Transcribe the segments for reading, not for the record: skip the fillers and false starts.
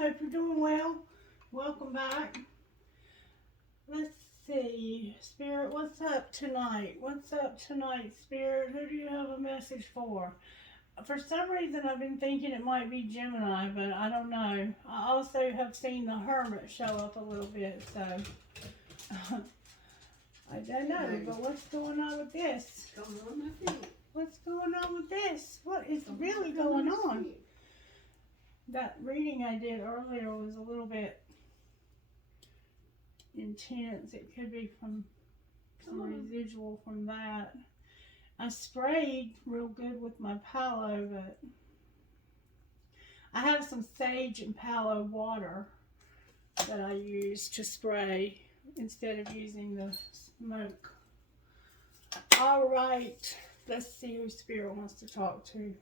Hope you're doing well. Welcome back. Let's see. Spirit, what's up tonight? What's up tonight, Spirit? Who do you have a message for? For some reason, I've been thinking it might be Gemini, but I don't know. I also have seen the Hermit show up a little bit, so I don't know. But what's going on with this? What's going on with this? What is really going on? That reading I did earlier was a little bit intense. It could be from some residual from that. I sprayed real good with my palo, but I have some sage and palo water that I use to spray instead of using the smoke. All right, let's see who Spirit wants to talk to.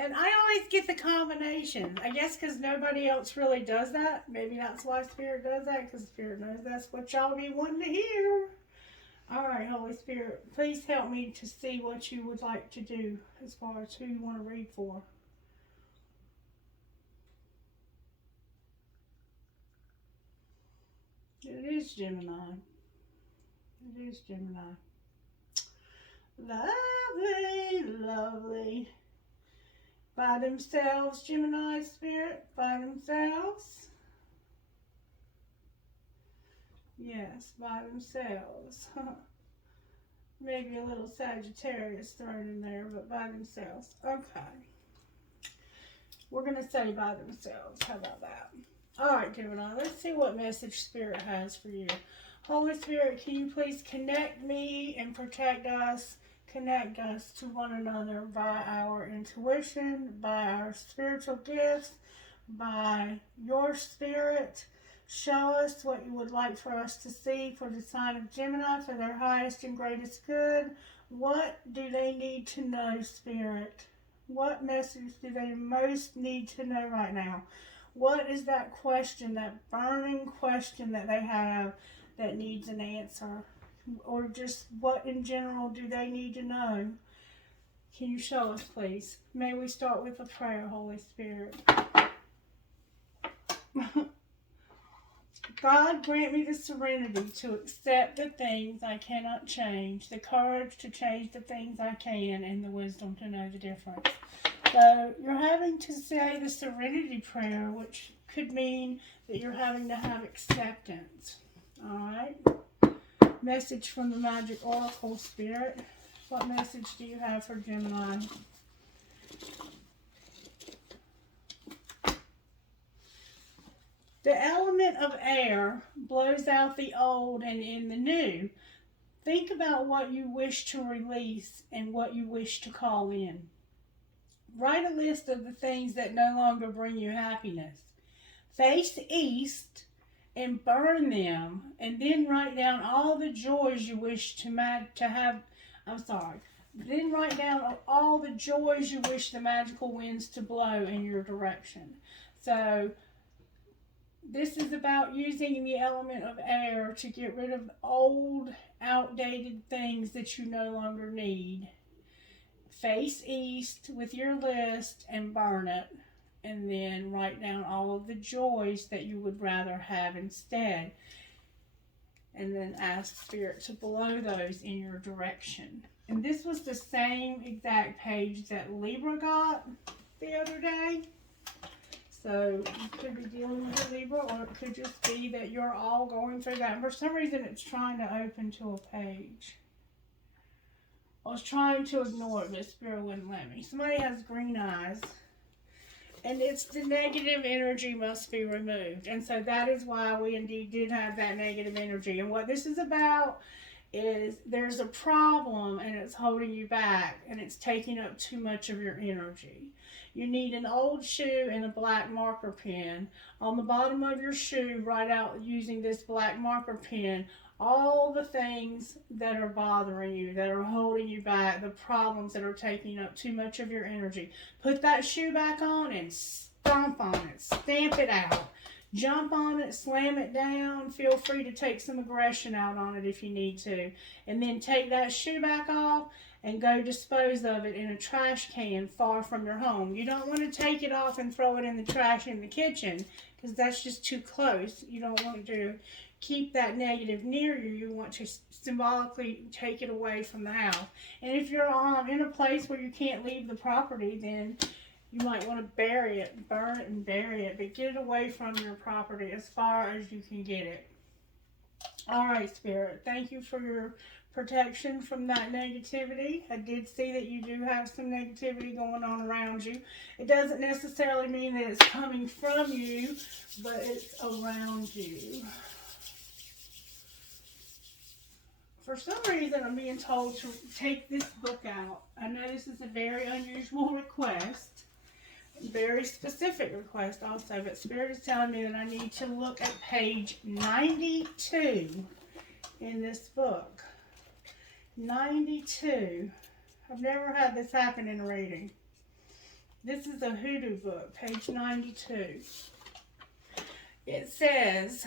And I always get the combination. I guess because nobody else really does that. Maybe that's why Spirit does that, because Spirit knows that's what y'all be wanting to hear. All right, Holy Spirit, please help me to see what you would like to do as far as who you want to read for. It is Gemini. It is Gemini. Lovely, lovely. By themselves, Gemini Spirit, by themselves. Yes, by themselves. Maybe a little Sagittarius thrown in there, but by themselves. Okay. We're going to say by themselves. How about that? All right, Gemini, let's see what message Spirit has for you. Holy Spirit, can you please connect me and protect us? Connect us to one another by our intuition, by our spiritual gifts, by your spirit. Show us what you would like for us to see for the sign of Gemini for their highest and greatest good. What do they need to know, Spirit? What message do they most need to know right now? What is that question, that burning question that they have that needs an answer? Or just what in general do they need to know? Can you show us, please? May we start with a prayer, Holy Spirit. God, grant me the serenity to accept the things I cannot change, the courage to change the things I can, and the wisdom to know the difference. So you're having to say the serenity prayer, which could mean that you're having to have acceptance. All right? Message from the Magic Oracle, Spirit. What message do you have for Gemini? The element of air blows out the old and in the new. Think about what you wish to release and what you wish to call in. Write a list of the things that no longer bring you happiness. Face east and burn them, and then write down all the joys you wish Then write down all the joys you wish the magical winds to blow in your direction. So this is about using the element of air to get rid of old, outdated things that you no longer need. Face east with your list and burn it. And then write down all of the joys that you would rather have instead. And then ask Spirit to blow those in your direction. And this was the same exact page that Libra got the other day. So you could be dealing with a Libra, or it could just be that you're all going through that. And for some reason, it's trying to open to a page. I was trying to ignore it, but Spirit wouldn't let me. Somebody has green eyes. And it's the negative energy must be removed. And so that is why we indeed did have that negative energy. And what this is about is there's a problem and it's holding you back and it's taking up too much of your energy. You need an old shoe and a black marker pen. On the bottom of your shoe, write out using this black marker pen all the things that are bothering you, that are holding you back, the problems that are taking up too much of your energy. Put that shoe back on and stomp on it. Stamp it out. Jump on it, slam it down. Feel free to take some aggression out on it if you need to. And then take that shoe back off and go dispose of it in a trash can far from your home. You don't want to take it off and throw it in the trash in the kitchen, because that's just too close. You don't want to keep that negative near you. You want to symbolically take it away from the house. And if you're in a place where you can't leave the property, then you might want to bury it, burn it and bury it, but get it away from your property as far as you can get it. All right, Spirit, thank you for your protection from that negativity. I did see that you do have some negativity going on around you. It doesn't necessarily mean that it's coming from you, but it's around you. For some reason, I'm being told to take this book out. I know this is a very unusual request, very specific request also, but Spirit is telling me that I need to look at page 92 in this book. 92. I've never had this happen in a reading. This is a hoodoo book, page 92. It says,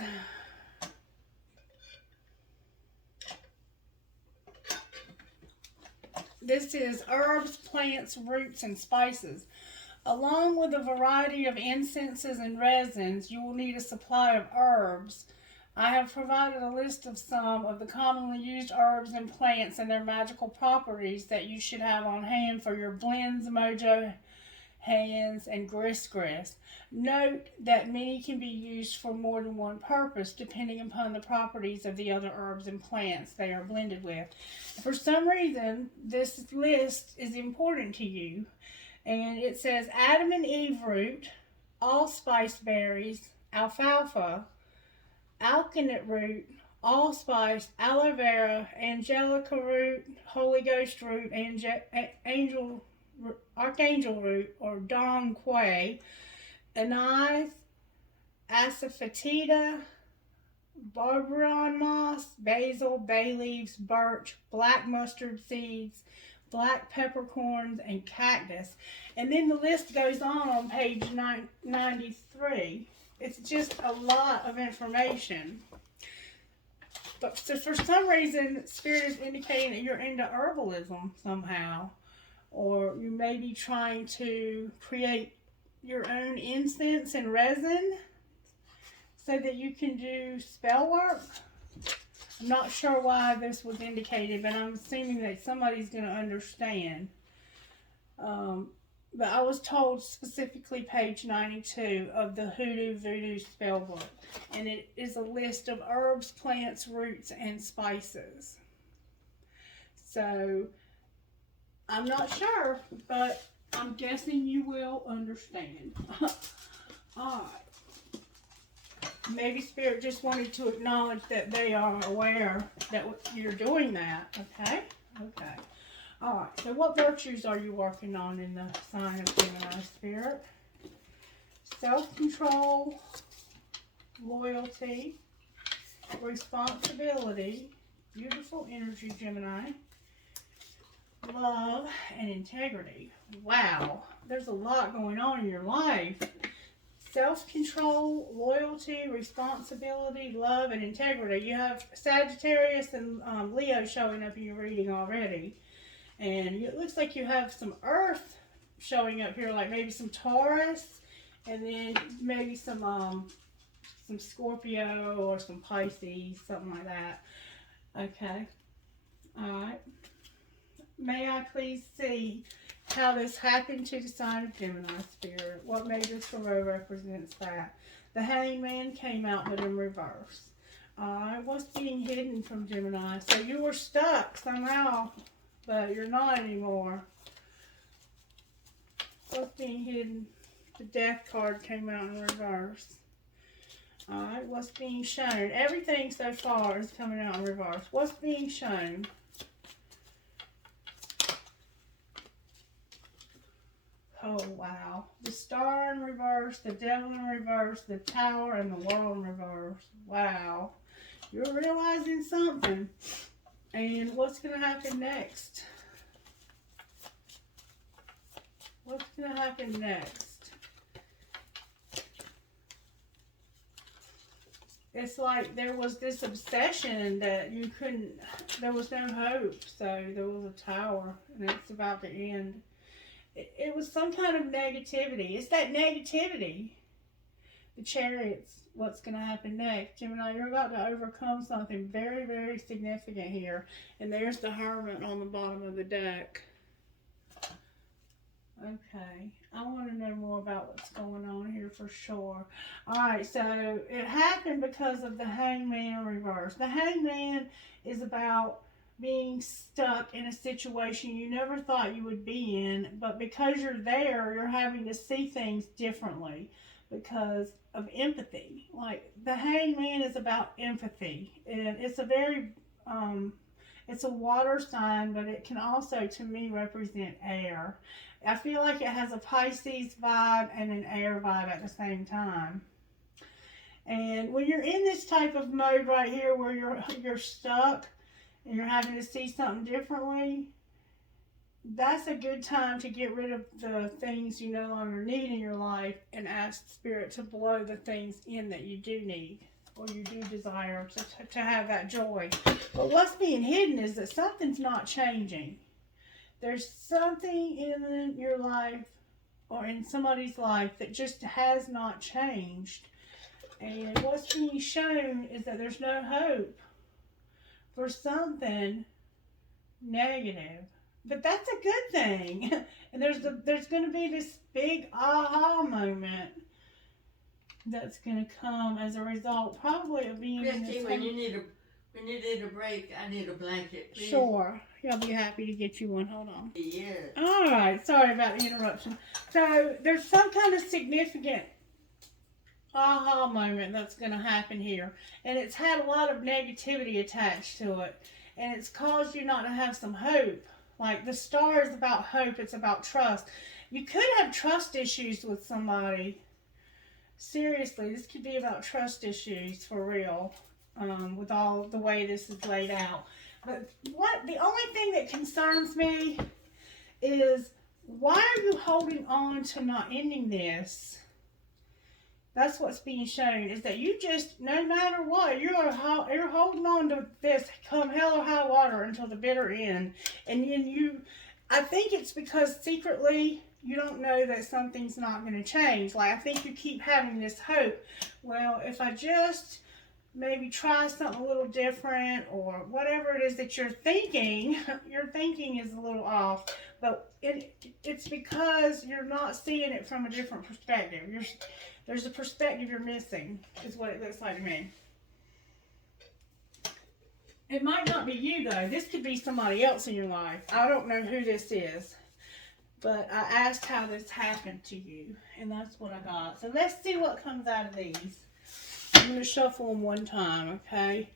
this is herbs, plants, roots, and spices. Along with a variety of incenses and resins, you will need a supply of herbs. I have provided a list of some of the commonly used herbs and plants and their magical properties that you should have on hand for your blends, mojo hands, and grist. Note that many can be used for more than one purpose, depending upon the properties of the other herbs and plants they are blended with. For some reason, this list is important to you. And it says Adam and Eve root, allspice berries, alfalfa, alkanet root, allspice, aloe vera, angelica root, Holy Ghost root, archangel root, or dong quai, anise, asafoetida, barberry moss, basil, bay leaves, birch, black mustard seeds, black peppercorns, and cactus. And then the list goes on page 93. It's just a lot of information. But so for some reason, Spirit is indicating that you're into herbalism somehow. Or you may be trying to create your own incense and resin so that you can do spell work. I'm not sure why this was indicated, but I'm assuming that somebody's going to understand. But I was told specifically page 92 of the Hoodoo Voodoo spell book. And it is a list of herbs, plants, roots, and spices. So, I'm not sure, but I'm guessing you will understand. Alright. Maybe Spirit just wanted to acknowledge that they are aware that you're doing that. Okay? Okay. Alright, so what virtues are you working on in the sign of Gemini, Spirit? Self-control, loyalty, responsibility, beautiful energy, Gemini, love, and integrity. Wow, there's a lot going on in your life. Self-control, loyalty, responsibility, love, and integrity. You have Sagittarius and Leo showing up in your reading already. And it looks like you have some Earth showing up here, like maybe some Taurus, and then maybe some Scorpio or some Pisces, something like that. Okay. Alright. May I please see how this happened to the sign of Gemini, Spirit? What major tarot represents that? The Hangman came out, but in reverse. Alright, what's being hidden from Gemini? So you were stuck somehow, but you're not anymore. What's being hidden? The Death card came out in reverse. Alright, what's being shown? Everything so far is coming out in reverse. What's being shown? Oh, wow. The Star in reverse, the Devil in reverse, the Tower, and the World in reverse. Wow. You're realizing something. And what's going to happen next? What's going to happen next? it's like there was this obsession that you couldn't, there was no hope. So there was a tower and it's about to end. It was some kind of negativity. It's that negativity. The Chariot's what's going to happen next. Gemini, you're about to overcome something very, very significant here. And there's the Hermit on the bottom of the deck. Okay, I want to know more about what's going on here for sure. Alright, so it happened because of the Hangman reverse. The Hangman is about being stuck in a situation you never thought you would be in, but because you're there, you're having to see things differently because of empathy. Like, the Hangman is about empathy, and it's a very, it's a water sign, but it can also, to me, represent air. I feel like it has a Pisces vibe and an air vibe at the same time. And when you're in this type of mode right here where you're stuck and you're having to see something differently, that's a good time to get rid of the things you no longer need in your life and ask Spirit to blow the things in that you do need or you do desire to have that joy. But what's being hidden is that something's not changing. There's something in your life or in somebody's life that just has not changed. And what's being shown is that there's no hope for something negative. But that's a good thing. And there's going to be this big aha moment that's going to come as a result, probably of being in Christie, this. when you need a break, I need a blanket, please. Sure. I'll be happy to get you one. Hold on. Yes. All right. Sorry about the interruption. So there's some kind of significant aha moment that's going to happen here. And it's had a lot of negativity attached to it. And it's caused you not to have some hope. Like, the star is about hope. It's about trust. You could have trust issues with somebody. Seriously, this could be about trust issues for real. With all the way this is laid out. But the only thing that concerns me is, why are you holding on to not ending this? That's what's being shown, is that you just, no matter what, you're holding on to this come hell or high water until the bitter end. And then I think it's because secretly you don't know that something's not going to change. Like, I think you keep having this hope. Well, if I just maybe try something a little different, or whatever it is that you're thinking is a little off. But it's because you're not seeing it from a different perspective. There's a perspective you're missing, is what it looks like to me. It might not be you, though. This could be somebody else in your life. I don't know who this is. But I asked how this happened to you, and that's what I got. So let's see what comes out of these. I'm going to shuffle them one time, okay?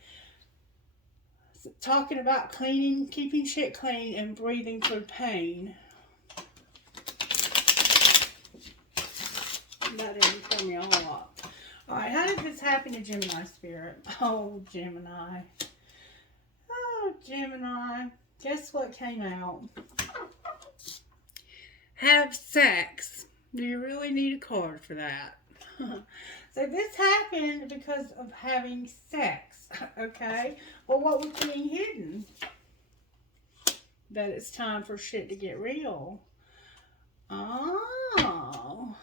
So, talking about cleaning, keeping shit clean, and breathing through pain. That didn't tell me a whole lot. Alright, how did this happen to Gemini Spirit? Oh, Gemini. Oh, Gemini. Guess what came out? Have sex. Do you really need a card for that? So this happened because of having sex, okay? Well, what was being hidden? That it's time for shit to get real. Oh.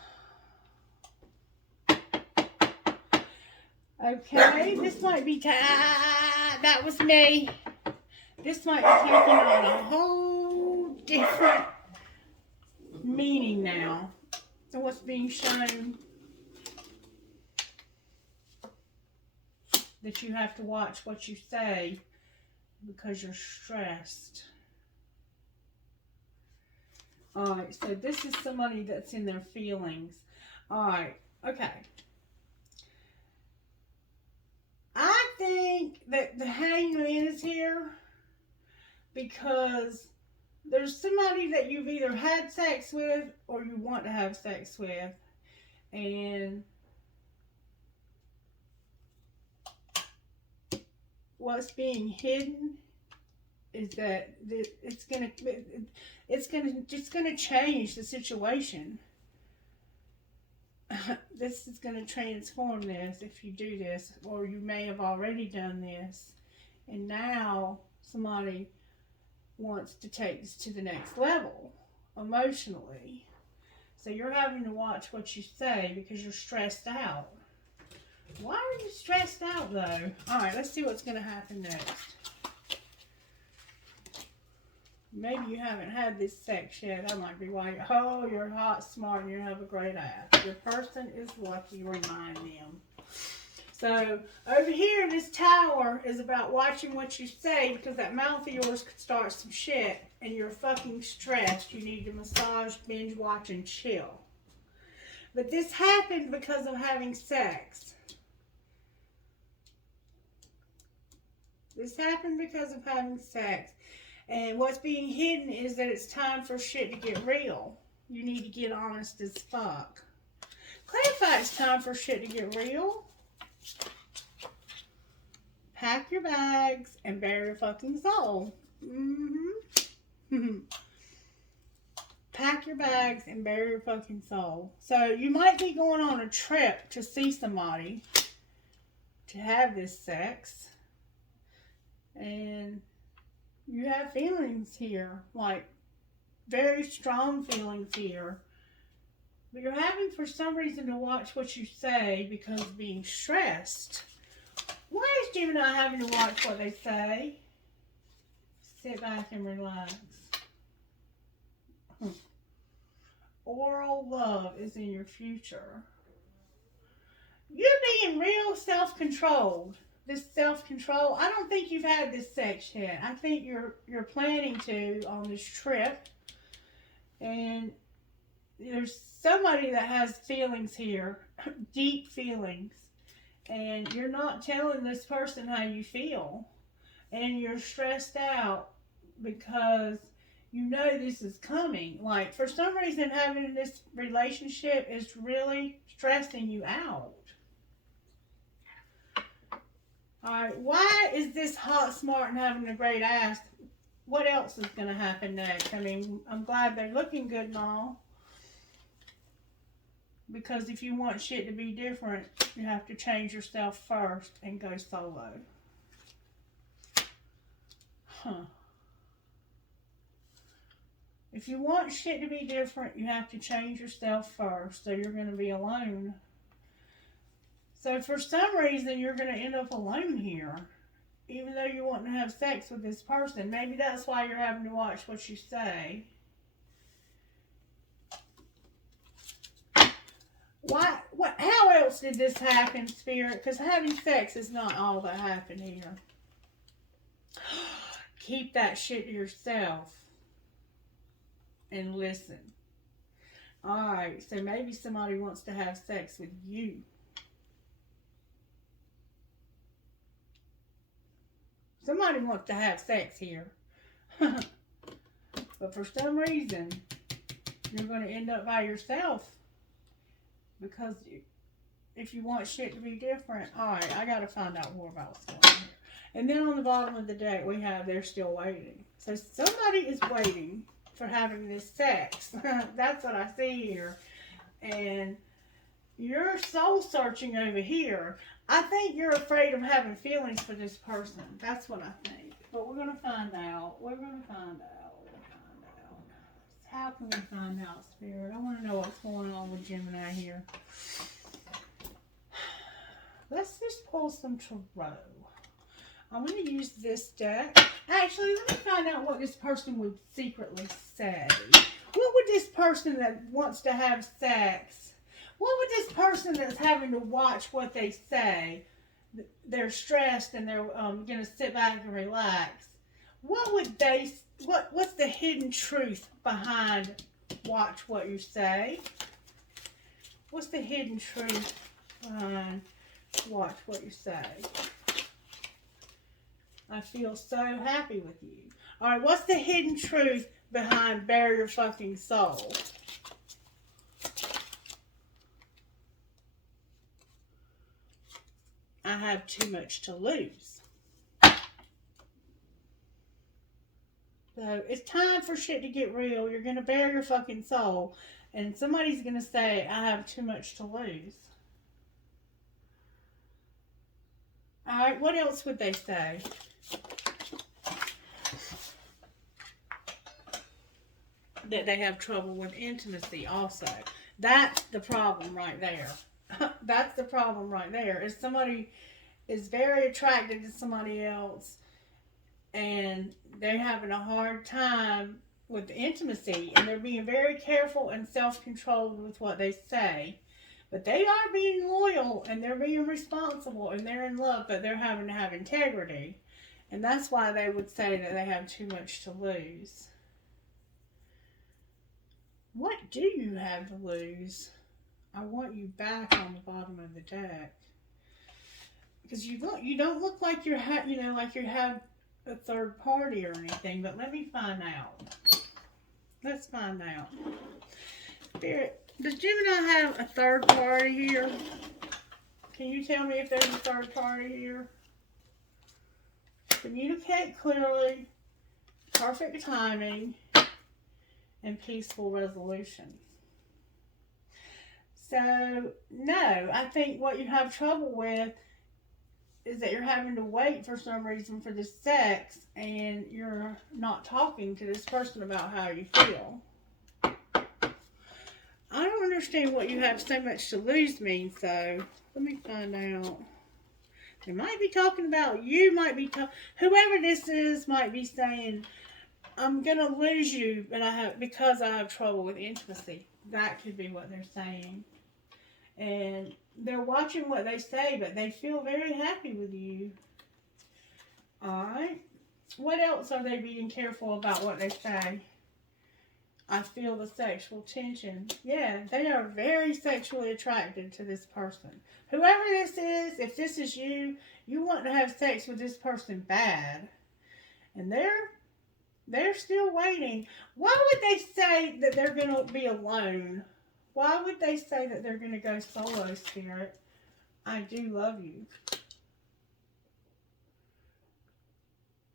Okay, this might be that was me. This might be taking on a whole different meaning now. So what's being shown? That you have to watch what you say because you're stressed. Alright, so this is somebody that's in their feelings. Alright, okay. I think that the Hangman is here because there's somebody that you've either had sex with or you want to have sex with. And what's being hidden is that it's gonna change the situation. this is going to transform this if you do this, or you may have already done this, and now somebody wants to take this to the next level emotionally. So you're having to watch what you say because you're stressed out. Why are you stressed out though? Alright, let's see what's going to happen next. Maybe you haven't had this sex yet. That might be why. Oh, you're hot, smart, and you have a great ass. Your person is lucky. Remind them. So, over here, this tower is about watching what you say because that mouth of yours could start some shit and you're fucking stressed. You need to massage, binge watch, and chill. But this happened because of having sex. This happened because of having sex. And what's being hidden is that it's time for shit to get real. You need to get honest as fuck. Clarify it's time for shit to get real. Pack your bags and bury your fucking soul. Pack your bags and bury your fucking soul. So you might be going on a trip to see somebody to have this sex. And you have feelings here, like very strong feelings here. But you're having, for some reason, to watch what you say because of being stressed. Why is Gemini having to watch what they say? Sit back and relax. Oral love is in your future. You're being real self-controlled. This self-control, I don't think you've had this sex yet. I think you're planning to on this trip. And there's somebody that has feelings here, deep feelings. And you're not telling this person how you feel. And you're stressed out because you know this is coming. Like, for some reason, having this relationship is really stressing you out. Alright, why is this hot, smart, and having a great ass? What else is going to happen next? I mean, I'm glad they're looking good and all. Because if you want shit to be different, you have to change yourself first and go solo. If you want shit to be different, you have to change yourself first. So you're going to be alone. So for some reason, you're going to end up alone here. Even though you want to have sex with this person. Maybe that's why you're having to watch what you say. How else did this happen, Spirit? Because having sex is not all that happened here. Keep that shit to yourself. And listen. Alright, so maybe somebody wants to have sex with you. Somebody wants to have sex here. But for some reason, you're going to end up by yourself. Because if you want shit to be different, alright, I got to find out more about what's going on here. And then on the bottom of the deck, we have they're still waiting. So somebody is waiting for having this sex. That's what I see here. And you're soul searching over here. I think you're afraid of having feelings for this person. That's what I think. But we're going to find out. We're going to find out. We're going to find out. How can we find out, Spirit? I want to know what's going on with Gemini here. Let's just pull some tarot. I'm going to use this deck. Actually, let me find out what this person would secretly say. What would this person that wants to have sex, what would this person that's having to watch what they say, they're stressed and they're going to sit back and relax, what would they, what's the hidden truth behind watch what you say? What's the hidden truth behind watch what you say? I feel so happy with you. Alright, what's the hidden truth behind bury your fucking soul? I have too much to lose. So, it's time for shit to get real. You're going to bury your fucking soul. And somebody's going to say, I have too much to lose. All right, what else would they say? That they have trouble with intimacy also. That's the problem right there. That's the problem right there. Is somebody is very attracted to somebody else and they're having a hard time with intimacy and they're being very careful and self-controlled with what they say. But they are being loyal and they're being responsible and they're in love, but they're having to have integrity. And that's why they would say that they have too much to lose. What do you have to lose? I want you back on the bottom of the deck. Because you don't look like you have a third party or anything, but let me find out. Let's find out. Spirit, does Gemini have a third party here? Can you tell me if there's a third party here? Communicate clearly, perfect timing, and peaceful resolution. So, no, I think what you have trouble with is that you're having to wait for some reason for this sex and you're not talking to this person about how you feel. I don't understand what you have so much to lose means, though. Let me find out. They might be talking about you, whoever this is might be saying, I'm going to lose you because I have trouble with intimacy. That could be what they're saying. And they're watching what they say, but they feel very happy with you. Alright. What else are they being careful about what they say? I feel the sexual tension. Yeah, they are very sexually attracted to this person. Whoever this is, if this is you, you want to have sex with this person bad. And they're still waiting. Why would they say that they're going to be alone? Why would they say that they're going to go solo, Spirit? I do love you.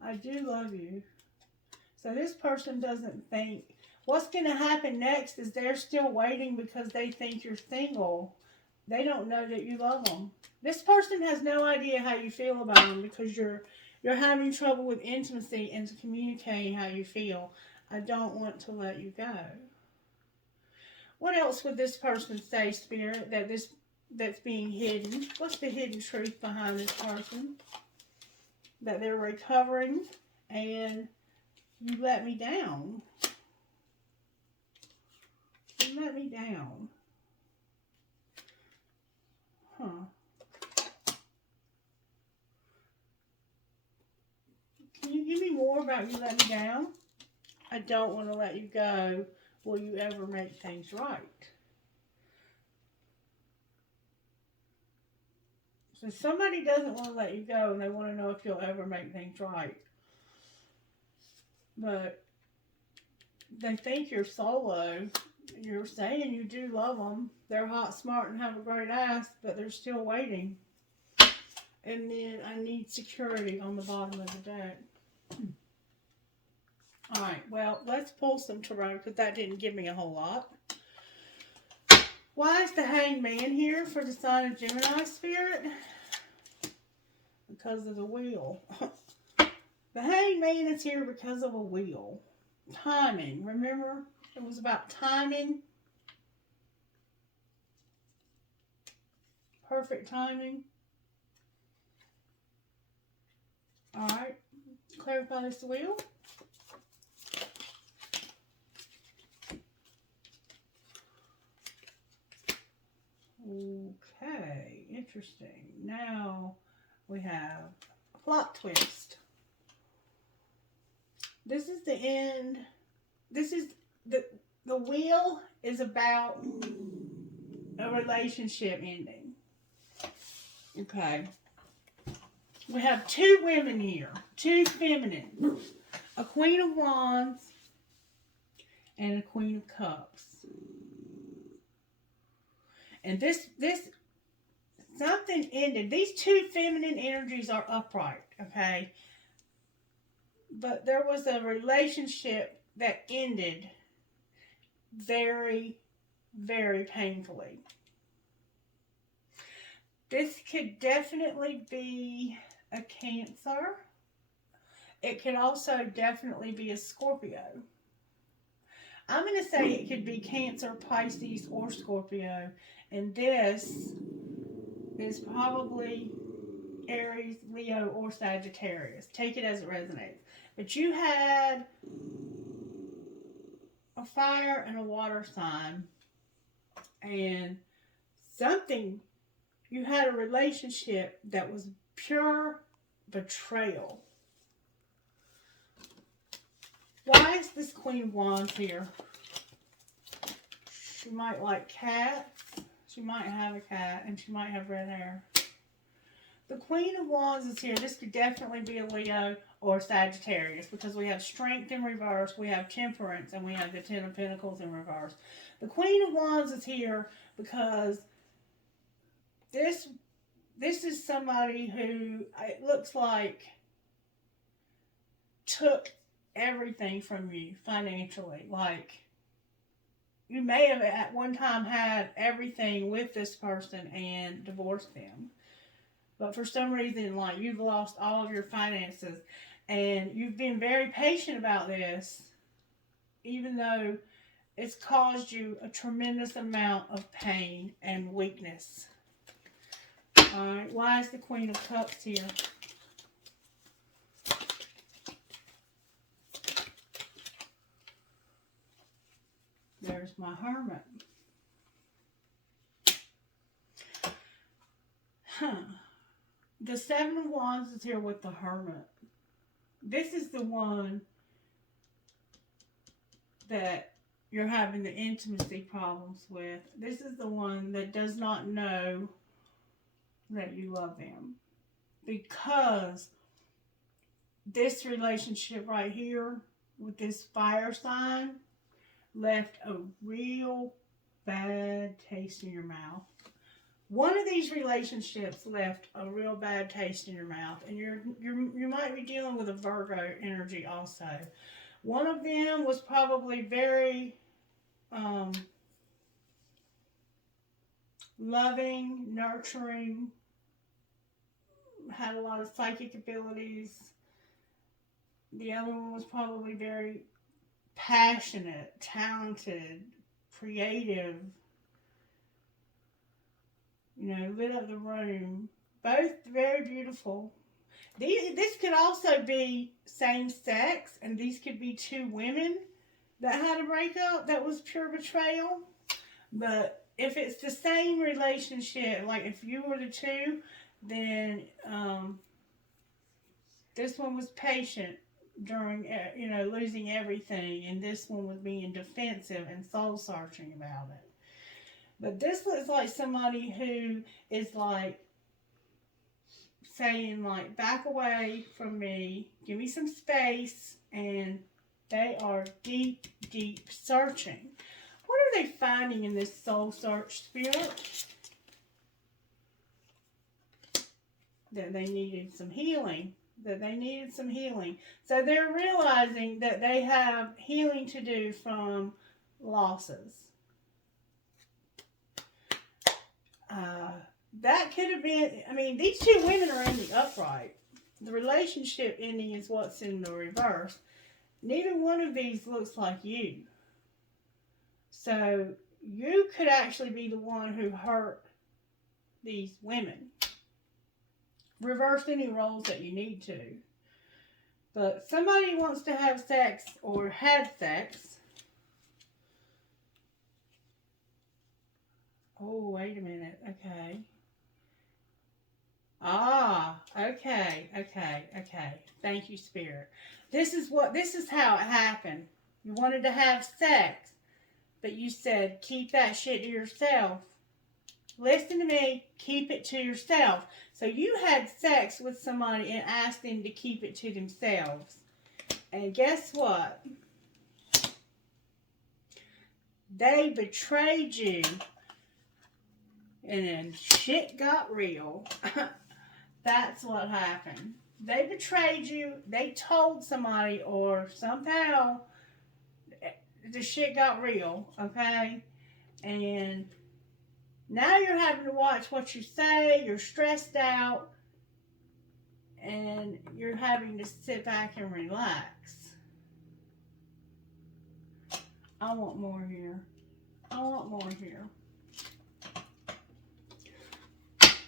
I do love you. So this person doesn't think. What's going to happen next is they're still waiting because they think you're single. They don't know that you love them. This person has no idea how you feel about them because you're having trouble with intimacy and communicating how you feel. I don't want to let you go. What else would this person say, Spirit, that's being hidden? What's the hidden truth behind this person? That they're recovering and you let me down. You let me down. Huh. Can you give me more about you let me down? I don't want to let you go. Will you ever make things right? So somebody doesn't want to let you go and they want to know if you'll ever make things right. But they think you're solo. You're saying you do love them. They're hot, smart, and have a great ass, but they're still waiting. And then I need security on the bottom of the deck. Alright, well, let's pull some tarot because that didn't give me a whole lot. Why is the Hangman here for the sign of Gemini, Spirit? Because of the wheel. The Hangman is here because of a wheel. Timing, remember? It was about timing. Perfect timing. Alright, clarify this wheel. Okay, interesting. Now we have a plot twist. This is the end. This is the wheel is about a relationship ending. Okay. We have two women here, two feminine. A Queen of Wands and a Queen of Cups. And this something ended. These two feminine energies are upright, okay? But there was a relationship that ended very very painfully. This could definitely be a Cancer. It could also definitely be a Scorpio. I'm going to say it could be Cancer, Pisces, or Scorpio. And this is probably Aries, Leo, or Sagittarius. Take it as it resonates. But you had a fire and a water sign. And something, you had a relationship that was pure betrayal. Why is this Queen of Wands here? She might like cats. She might have a cat, and she might have red hair. The Queen of Wands is here. This could definitely be a Leo or Sagittarius, because we have Strength in reverse, we have Temperance, and we have the Ten of Pentacles in reverse. The Queen of Wands is here because this is somebody who, it looks like, took everything from you financially. Like, you may have at one time had everything with this person and divorced them. But for some reason, like, you've lost all of your finances. And you've been very patient about this, even though it's caused you a tremendous amount of pain and weakness. Alright, why is the Queen of Cups here? There's my Hermit. The Seven of Wands is here with the Hermit. This is the one that you're having the intimacy problems with. This is the one that does not know that you love them. Because this relationship right here with this fire sign left a real bad taste in your mouth. One of these relationships left a real bad taste in your mouth, and you might be dealing with a Virgo energy also. One of them was probably very loving, nurturing, had a lot of psychic abilities. The other one was probably very passionate, talented, creative. You know, lit up the room. Both very beautiful. This could also be same sex, and these could be two women that had a breakup that was pure betrayal. But if it's the same relationship, like if you were the two, then this one was patient during, losing everything, and this one was being defensive and soul-searching about it. But this looks like somebody who is like saying, like, back away from me, give me some space, and they are deep, deep searching. What are they finding in this soul search, Spirit? That they needed some healing. So they're realizing that they have healing to do from losses. That could have been, these two women are in the upright. The relationship ending is what's in the reverse. Neither one of these looks like you. So you could actually be the one who hurt these women. Reverse any roles that you need to. But somebody wants to have sex or had sex. Oh, wait a minute. Okay. Okay. Thank you, Spirit. This is how it happened. You wanted to have sex, but you said, keep that shit to yourself. Listen to me, keep it to yourself. So you had sex with somebody and asked them to keep it to themselves. And guess what? They betrayed you. And then shit got real. That's what happened. They betrayed you. They told somebody, or somehow the shit got real, okay? And now you're having to watch what you say. You're stressed out. And you're having to sit back and relax. I want more here. I want more here.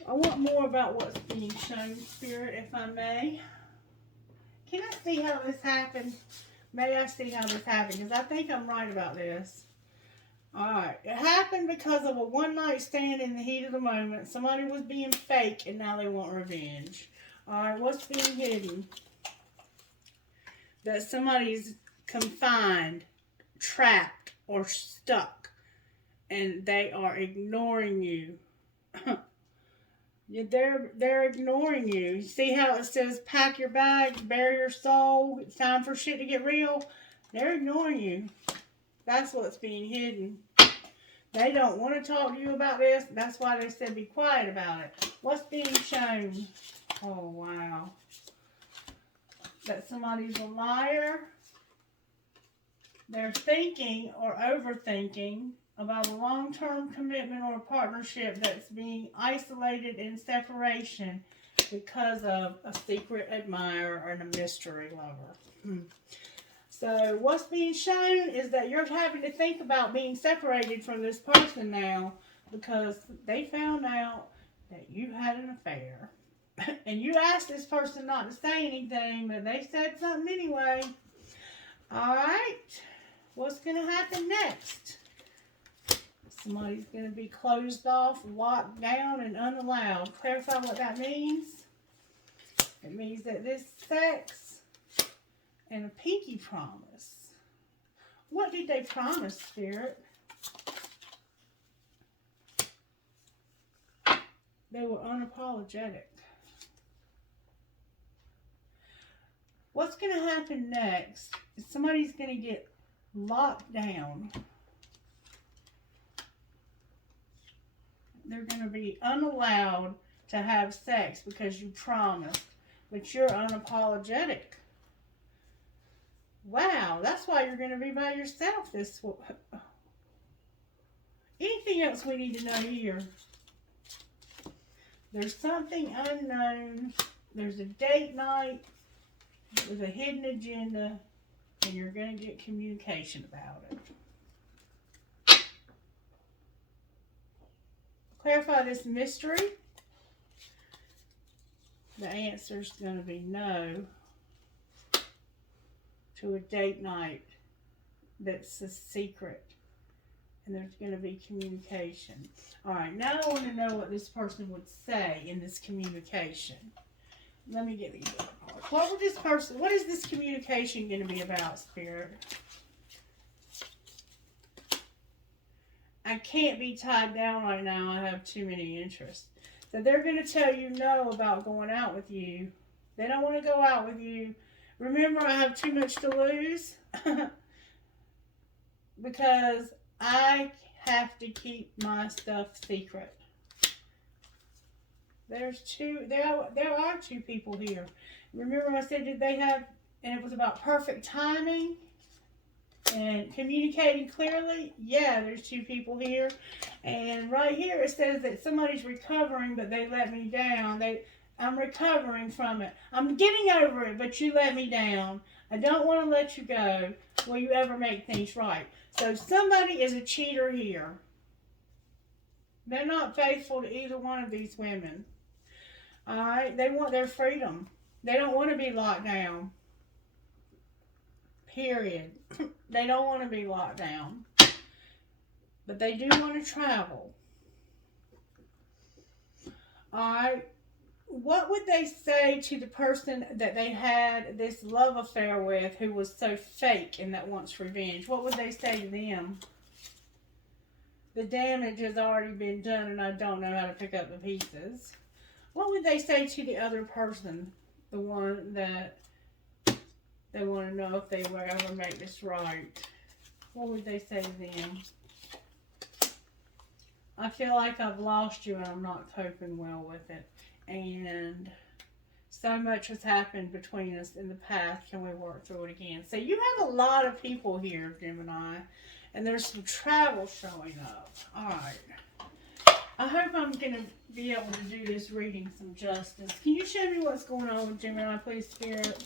I want more about what's being shown, Spirit, if I may. Can I see how this happened? May I see how this happened? Because I think I'm right about this. Alright. It happened because of a one-night stand in the heat of the moment. Somebody was being fake and now they want revenge. Alright, what's being hidden? That somebody's confined, trapped, or stuck. And they are ignoring you. They're ignoring you. You see how it says pack your bags, bury your soul, it's time for shit to get real? They're ignoring you. That's what's being hidden. They don't want to talk to you about this. That's why they said be quiet about it. What's being shown? Oh, wow. That somebody's a liar. They're thinking or overthinking about a long-term commitment or a partnership that's being isolated in separation because of a secret admirer and a mystery lover. So what's being shown is that you're having to think about being separated from this person now because they found out that you had an affair. And you asked this person not to say anything, but they said something anyway. Alright, what's going to happen next? Somebody's going to be closed off, locked down, and unallowed. Clarify what that means. It means that this sex and a pinky promise. What did they promise, Spirit? They were unapologetic. What's going to happen next is somebody's going to get locked down. They're going to be unallowed to have sex because you promised, but you're unapologetic. Wow, that's why you're going to be by yourself this week. Anything else we need to know here? There's something unknown. There's a date night with a hidden agenda, and you're going to get communication about it. Clarify this mystery. The answer is going to be no to a date night that's a secret. And there's going to be communication. Alright, now I want to know what this person would say in this communication. Let me get these other cards. What is this communication going to be about, Spirit? I can't be tied down right now. I have too many interests. So they're going to tell you no about going out with you. They don't want to go out with you. Remember, I have too much to lose. Because I have to keep my stuff secret. There are two people here. Remember I said did they have, and it was about perfect timing and communicating clearly? Yeah, there's two people here. And right here it says that somebody's recovering, but they let me down. I'm recovering from it. I'm getting over it, but you let me down. I don't want to let you go. Will you ever make things right? So somebody is a cheater here. They're not faithful to either one of these women. Alright, they want their freedom. They don't want to be locked down. Period. They don't want to be locked down. But they do want to travel. Alright, what would they say to the person that they had this love affair with who was so fake and that wants revenge? What would they say to them? The damage has already been done and I don't know how to pick up the pieces. What would they say to the other person? The one that they want to know if they will ever make this right. What would they say to them? I feel like I've lost you and I'm not coping well with it. And so much has happened between us in the past. Can we work through it again? So you have a lot of people here, Gemini. And there's some travel showing up. Alright. I hope I'm going to be able to do this reading some justice. Can you show me what's going on with Gemini, please, Spirit?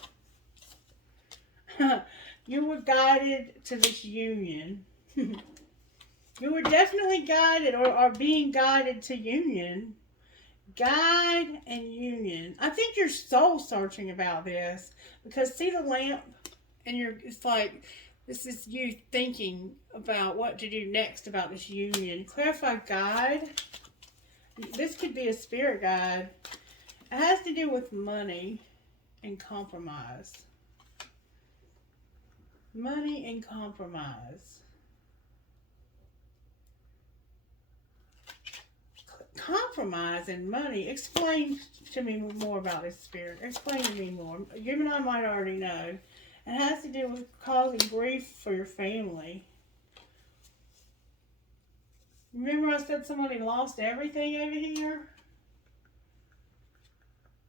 You were guided to this union. You were definitely guided or are being guided to union. Guide and union. I think you're soul searching about this because see the lamp and it's like this is you thinking about what to do next about this union. Clarify guide. This could be a spirit guide. It has to do with money and compromise. Money and compromise. Compromise and money. Explain to me more about this, Spirit. Explain to me more. Gemini might already know. It has to do with causing grief for your family. Remember I said somebody lost everything over here?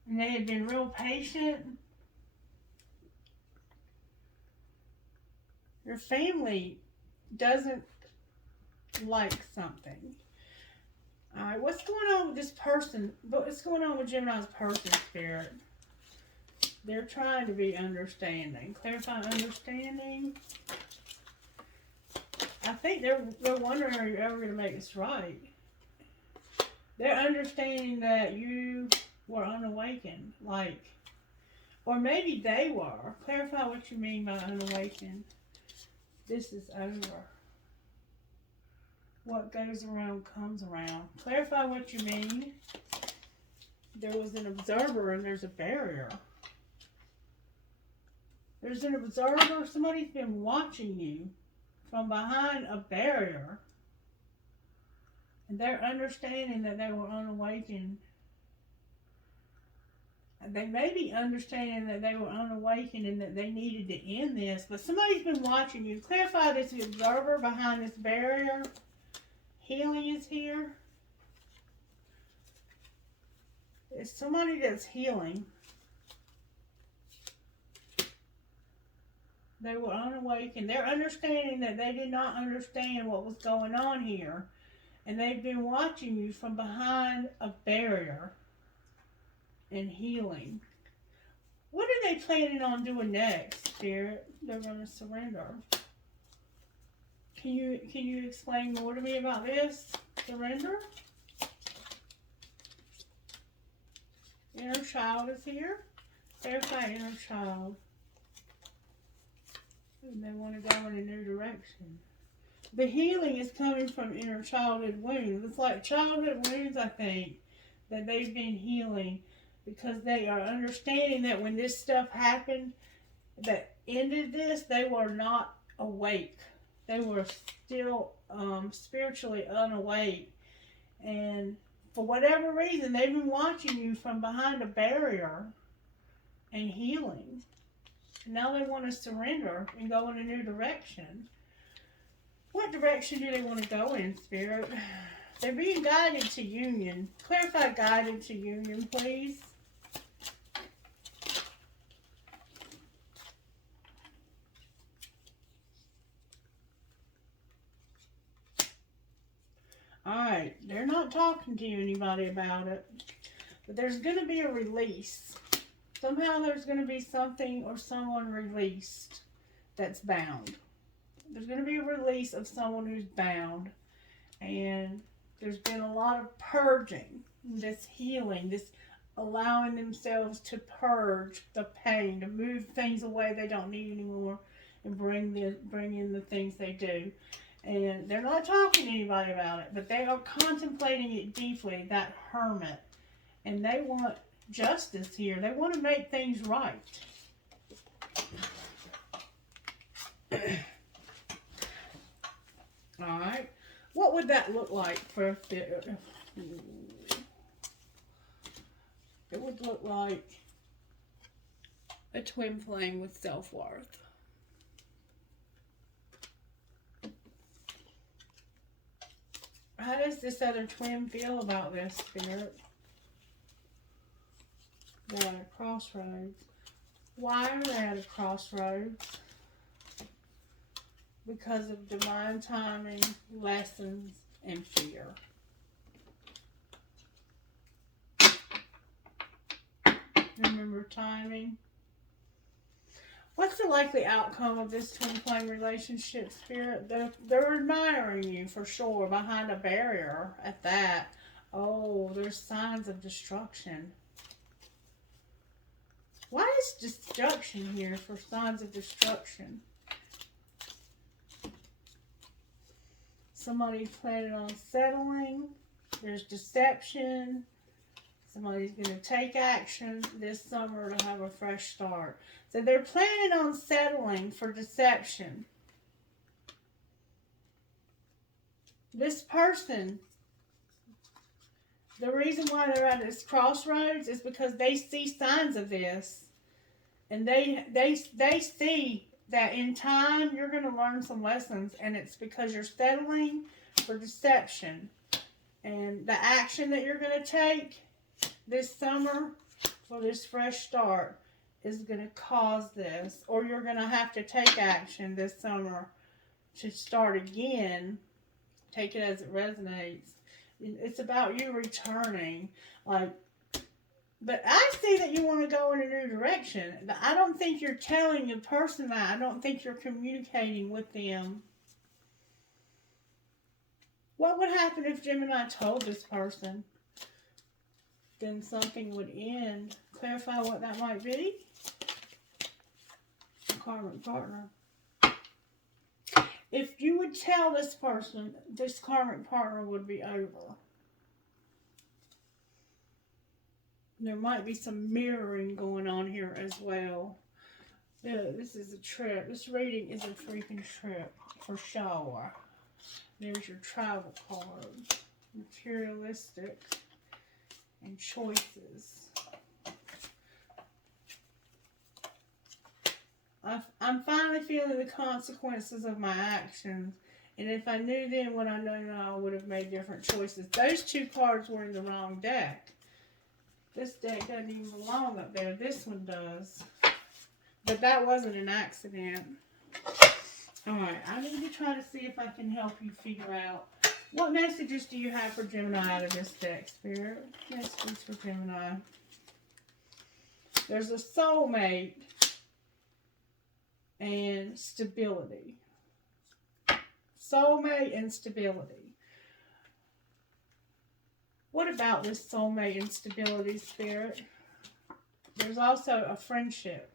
And they had been real patient? Your family doesn't like something. Alright, what's going on with this person? What's going on with Gemini's person, Spirit? They're trying to be understanding. Clarify understanding. I think they're wondering, are you ever going to make this right? They're understanding that you were unawakened. Like, or maybe they were. Clarify what you mean by unawakened. This is over. What goes around comes around. Clarify what you mean. There was an observer and there's a barrier. There's an observer. Somebody's been watching you from behind a barrier. And they're understanding that they were unawakened. They may be understanding that they were unawakened and that they needed to end this. But somebody's been watching you. Clarify this observer behind this barrier. Healing is here. It's somebody that's healing. They were unawakened. They're understanding that they did not understand what was going on here. And they've been watching you from behind a barrier and healing. What are they planning on doing next, Spirit? They're going to surrender. Can you explain more to me about this? Surrender? Inner child is here. Clarify inner child. And they want to go in a new direction. The healing is coming from inner childhood wounds. It's like childhood wounds, I think, that they've been healing because they are understanding that when this stuff happened that ended this, they were not awake. They were still spiritually unawake. And for whatever reason, they've been watching you from behind a barrier and healing. Now they want to surrender and go in a new direction. What direction do they want to go in, Spirit? They're being guided to union. Clarify guided to union, please. Alright, they're not talking to anybody about it. But there's going to be a release. Somehow there's going to be something or someone released that's bound. There's going to be a release of someone who's bound. And there's been a lot of purging, this healing, this allowing themselves to purge the pain, to move things away they don't need anymore and bring in the things they do. And they're not talking to anybody about it, but they are contemplating it deeply, that hermit. And they want justice here. They want to make things right. Alright. What would that look like for it would look like a twin flame with self-worth. How does this other twin feel about this, Spirit? They're at a crossroads. Why are they at a crossroads? because of divine timing, lessons, and fear. Remember timing. What's the likely outcome of this twin flame relationship, Spirit? They're admiring you for sure, behind a barrier at that. Oh, there's signs of destruction. Why is destruction here for signs of destruction? Somebody's planning on settling. There's deception. Somebody's going to take action this summer to have a fresh start. So they're planning on settling for deception. This person, the reason why they're at this crossroads is because they see signs of this. And they see that in time you're going to learn some lessons. And it's because you're settling for deception. And the action that you're going to take this summer for this fresh start is going to cause this, or you're going to have to take action this summer to start again. Take it as it resonates. It's about you returning, but I see that you want to go in a new direction. I don't think you're telling the person that. I don't think you're communicating with them. What would happen if Gemini told this person? Then something would end. Clarify what that might be. Karmic partner. If you would tell this person, this karmic partner would be over. There might be some mirroring going on here as well. Yeah, this is a trip. This reading is a freaking trip for sure. There's your travel card. Materialistic. And choices. I'm finally feeling the consequences of my actions. And if I knew then what I know now, I would have made different choices. Those two cards were in the wrong deck. This deck doesn't even belong up there. This one does. But that wasn't an accident. Alright, I need to try to see if I can help you figure out what messages do you have for Gemini out of this deck, Spirit? Messages for Gemini. There's a soulmate and stability. Soulmate and stability. What about this soulmate and stability, Spirit? There's also a friendship.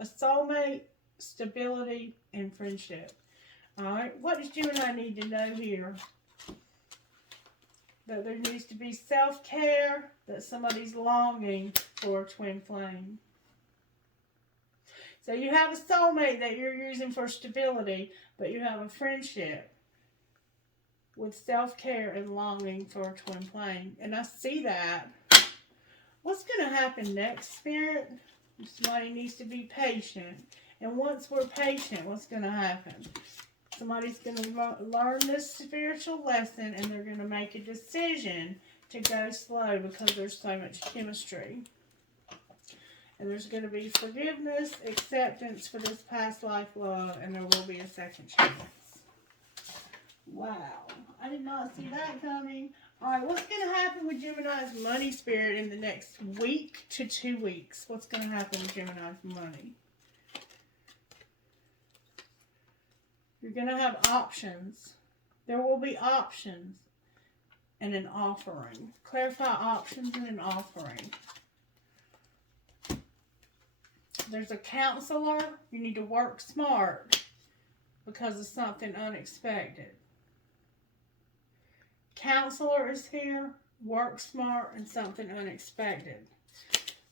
A soulmate, stability, and friendship. Alright, what does Gemini need to know here? That there needs to be self-care, that somebody's longing for a twin flame. So you have a soulmate that you're using for stability, but you have a friendship with self-care and longing for a twin flame. And I see that. What's going to happen next, Spirit? Somebody needs to be patient. And once we're patient, what's going to happen? Somebody's going to learn this spiritual lesson and they're going to make a decision to go slow because there's so much chemistry. And there's going to be forgiveness, acceptance for this past life love, and there will be a second chance. Wow. I did not see that coming. Alright, what's going to happen with Gemini's money, Spirit, in the next week to 2 weeks? What's going to happen with Gemini's money? You're going to have options. There will be options and an offering. Clarify options and an offering. There's a counselor. You need to work smart because of something unexpected. Counselor is here. Work smart and something unexpected.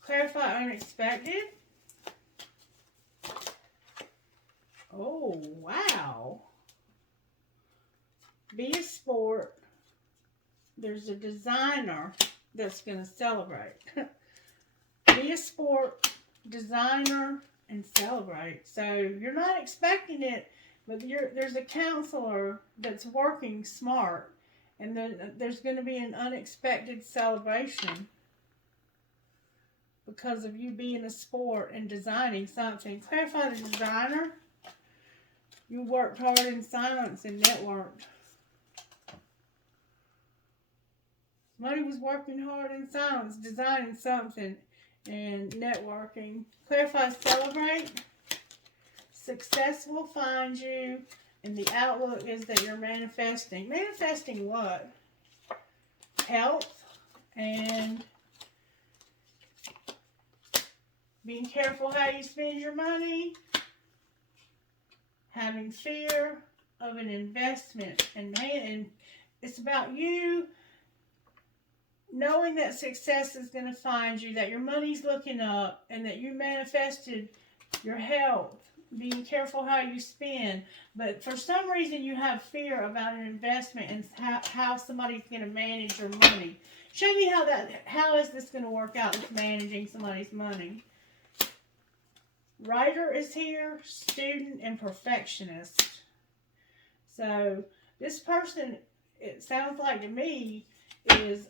Clarify unexpected. Oh, wow. Be a sport. There's a designer that's going to celebrate. Be a sport, designer, and celebrate. So you're not expecting it, but there's a counselor that's working smart. And then there's going to be an unexpected celebration because of you being a sport and designing something. Clarify the designer. You worked hard in silence and networked. Somebody was working hard in silence, designing something and networking. Clarify, celebrate. Success will find you, and the outlook is that you're manifesting. Manifesting what? Health and being careful how you spend your money. Having fear of an investment. And it's about you knowing that success is going to find you, that your money's looking up, and that you manifested your health. Being careful how you spend. But for some reason you have fear about an investment and how somebody's going to manage your money. Show me how is this going to work out with managing somebody's money. Writer is here, student, and perfectionist. So this person, it sounds like to me, is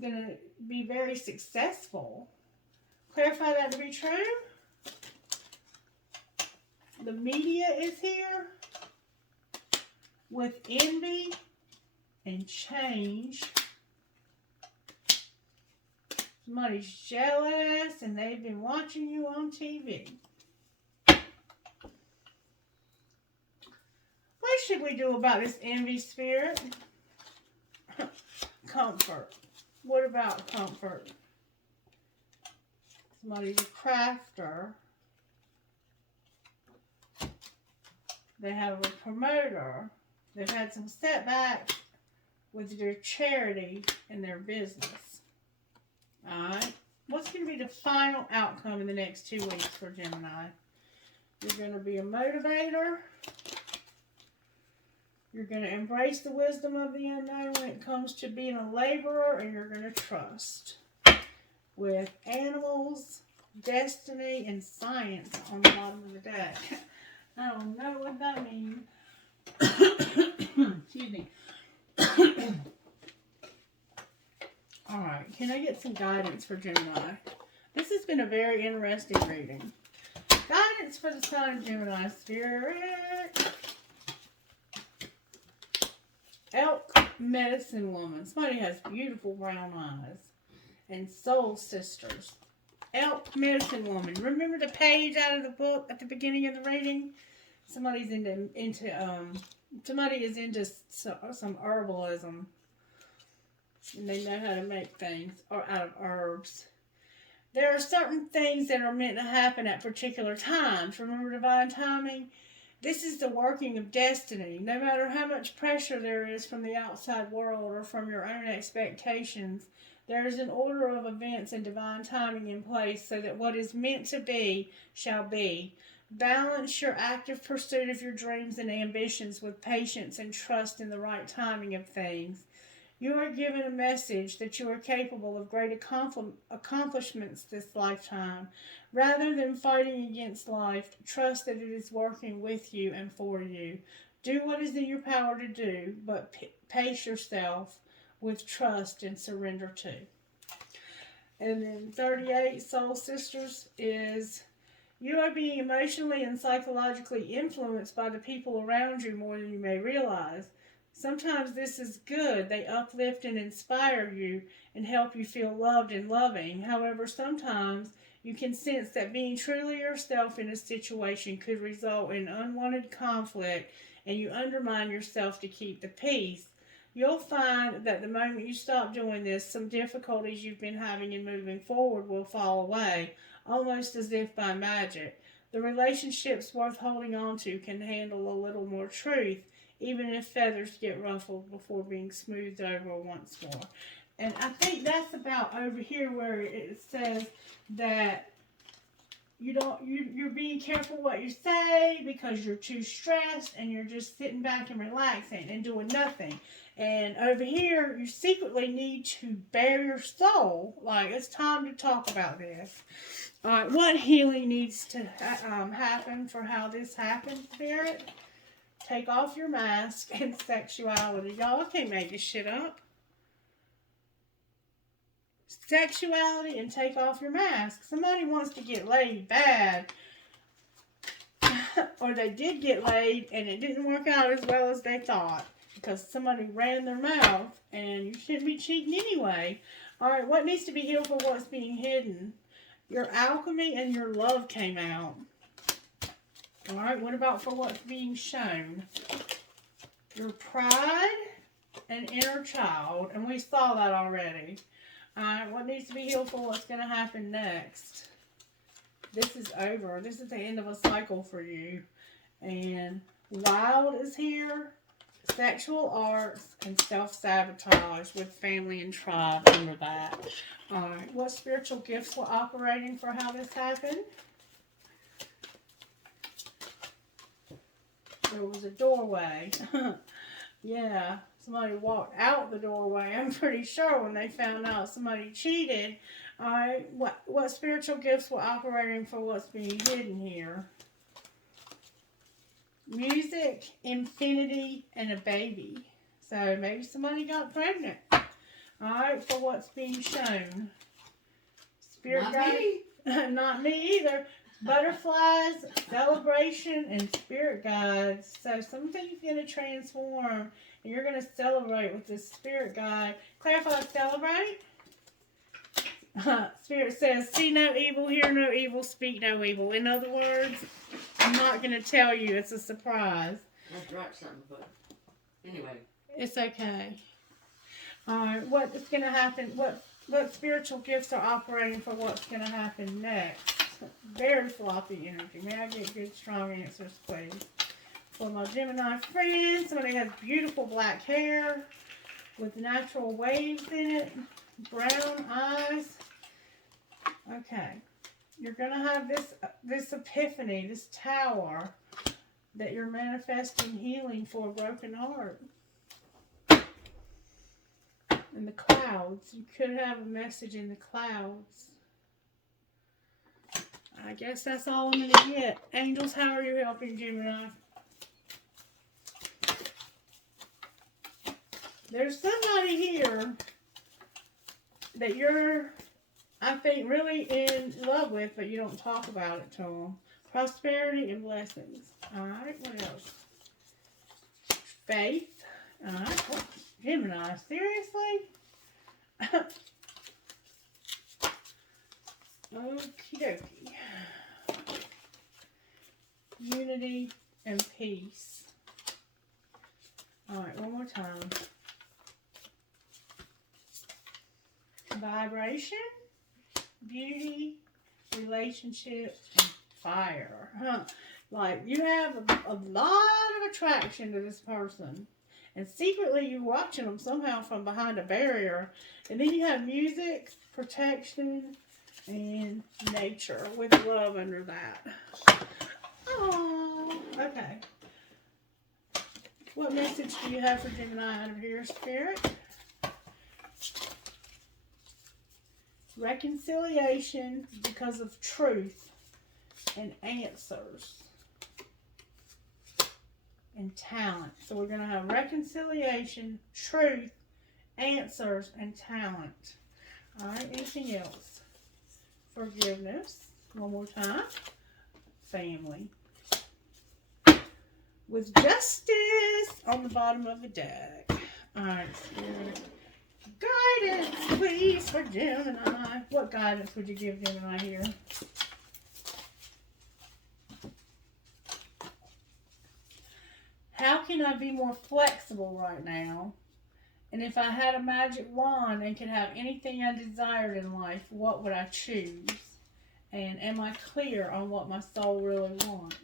going to be very successful. Clarify that to be true. The media is here with envy and change. Somebody's jealous and they've been watching you on TV. What should we do about this envy spirit? Comfort. What about comfort? Somebody's a crafter. They have a promoter. They've had some setbacks with their charity and their business. Alright. What's going to be the final outcome in the next 2 weeks for Gemini? You're going to be a motivator. You're going to embrace the wisdom of the unknown when it comes to being a laborer, and you're going to trust. With animals, destiny, and science on the bottom of the deck. I don't know what that means. Excuse me. Alright, can I get some guidance for Gemini? This has been a very interesting reading. Guidance for the sign of Gemini, Spirit. Elk Medicine Woman. Somebody has beautiful brown eyes. And Soul Sisters. Elk Medicine Woman. Remember the page out of the book at the beginning of the reading? Somebody is into some herbalism. And they know how to make things out of herbs. There are certain things that are meant to happen at particular times. Remember divine timing? This is the working of destiny. No matter how much pressure there is from the outside world or from your own expectations, there is an order of events and divine timing in place so that what is meant to be shall be. Balance your active pursuit of your dreams and ambitions with patience and trust in the right timing of things. You are given a message that you are capable of great accomplishments this lifetime. Rather than fighting against life, trust that it is working with you and for you. Do what is in your power to do, but pace yourself with trust and surrender to. And then 38, Soul Sisters, is you are being emotionally and psychologically influenced by the people around you more than you may realize. Sometimes this is good. They uplift and inspire you and help you feel loved and loving. However, sometimes you can sense that being truly yourself in a situation could result in unwanted conflict and you undermine yourself to keep the peace. You'll find that the moment you stop doing this, some difficulties you've been having in moving forward will fall away, almost as if by magic. The relationships worth holding on to can handle a little more truth, even if feathers get ruffled before being smoothed over once more. And I think that's about over here where it says that you're being careful what you say because you're too stressed and you're just sitting back and relaxing and doing nothing. And over here, you secretly need to bare your soul. Like, it's time to talk about this. All right, what healing needs to happen for how this happens, Spirit? Take off your mask and sexuality. Y'all, I can't make this shit up. Sexuality and take off your mask. Somebody wants to get laid bad. or they did get laid and it didn't work out as well as they thought because somebody ran their mouth, and you shouldn't be cheating anyway. All right, what needs to be healed for what's being hidden? Your alchemy and your love came out. All right, what about for what's being shown? Your pride and inner child, and we saw that already. All right, what needs to be healed for what's going to happen next? This is over. This is the end of a cycle for you. And wild is here. Sexual arts and self-sabotage with family and tribe under that. All right, what spiritual gifts were operating for how this happened? There was a doorway. Yeah, somebody walked out the doorway, I'm pretty sure, when they found out somebody cheated. All right, what spiritual gifts were operating for what's being hidden here? Music, infinity, and a baby. So maybe somebody got pregnant. All right, for what's being shown. Spirit guide. Not me either. Butterflies, celebration, and spirit guides. So something's going to transform, and you're going to celebrate with this spirit guide. Clarify, celebrate. Spirit says, see no evil, hear no evil, speak no evil. In other words, I'm not going to tell you. It's a surprise. I dropped something, but anyway. It's okay. Alright, what is going to happen? What spiritual gifts are operating for what's going to happen next? Very floppy energy. May I get good, strong answers, please? For my Gemini friends, somebody has beautiful black hair with natural waves in it, brown eyes. Okay. You're going to have this epiphany, this tower that you're manifesting healing for a broken heart. In the clouds. You could have a message in the clouds. I guess that's all I'm going to get. Angels, how are you helping Gemini? There's somebody here that you're, I think, really in love with, but you don't talk about it to them. Prosperity and blessings. Alright, what else? Faith. Alright, oh, Gemini, seriously? Okie dokie. Unity and peace. Alright, one more time. Vibration, beauty, relationships, and fire. Like, you have a lot of attraction to this person. And secretly you're watching them somehow from behind a barrier. And then you have music, protection, and nature with love under that. Oh, okay. What message do you have for Gemini out of here, Spirit? Reconciliation because of truth and answers and talent. So we're going to have reconciliation, truth, answers, and talent. All right, anything else? Forgiveness. One more time. Family. With justice on the bottom of the deck. All right, Spirit. Guidance, please, for Gemini. What guidance would you give Gemini here? How can I be more flexible right now? And if I had a magic wand and could have anything I desired in life, what would I choose? And am I clear on what my soul really wants?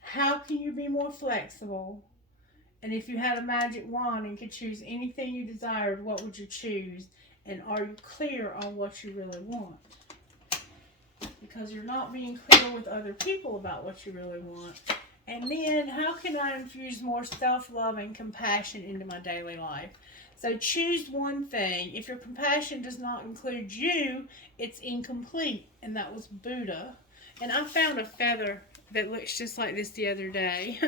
How can you be more flexible? And if you had a magic wand and could choose anything you desired, what would you choose? And are you clear on what you really want? Because you're not being clear with other people about what you really want. And then, how can I infuse more self-love and compassion into my daily life? So choose one thing. If your compassion does not include you, it's incomplete. And that was Buddha. And I found a feather that looks just like this the other day.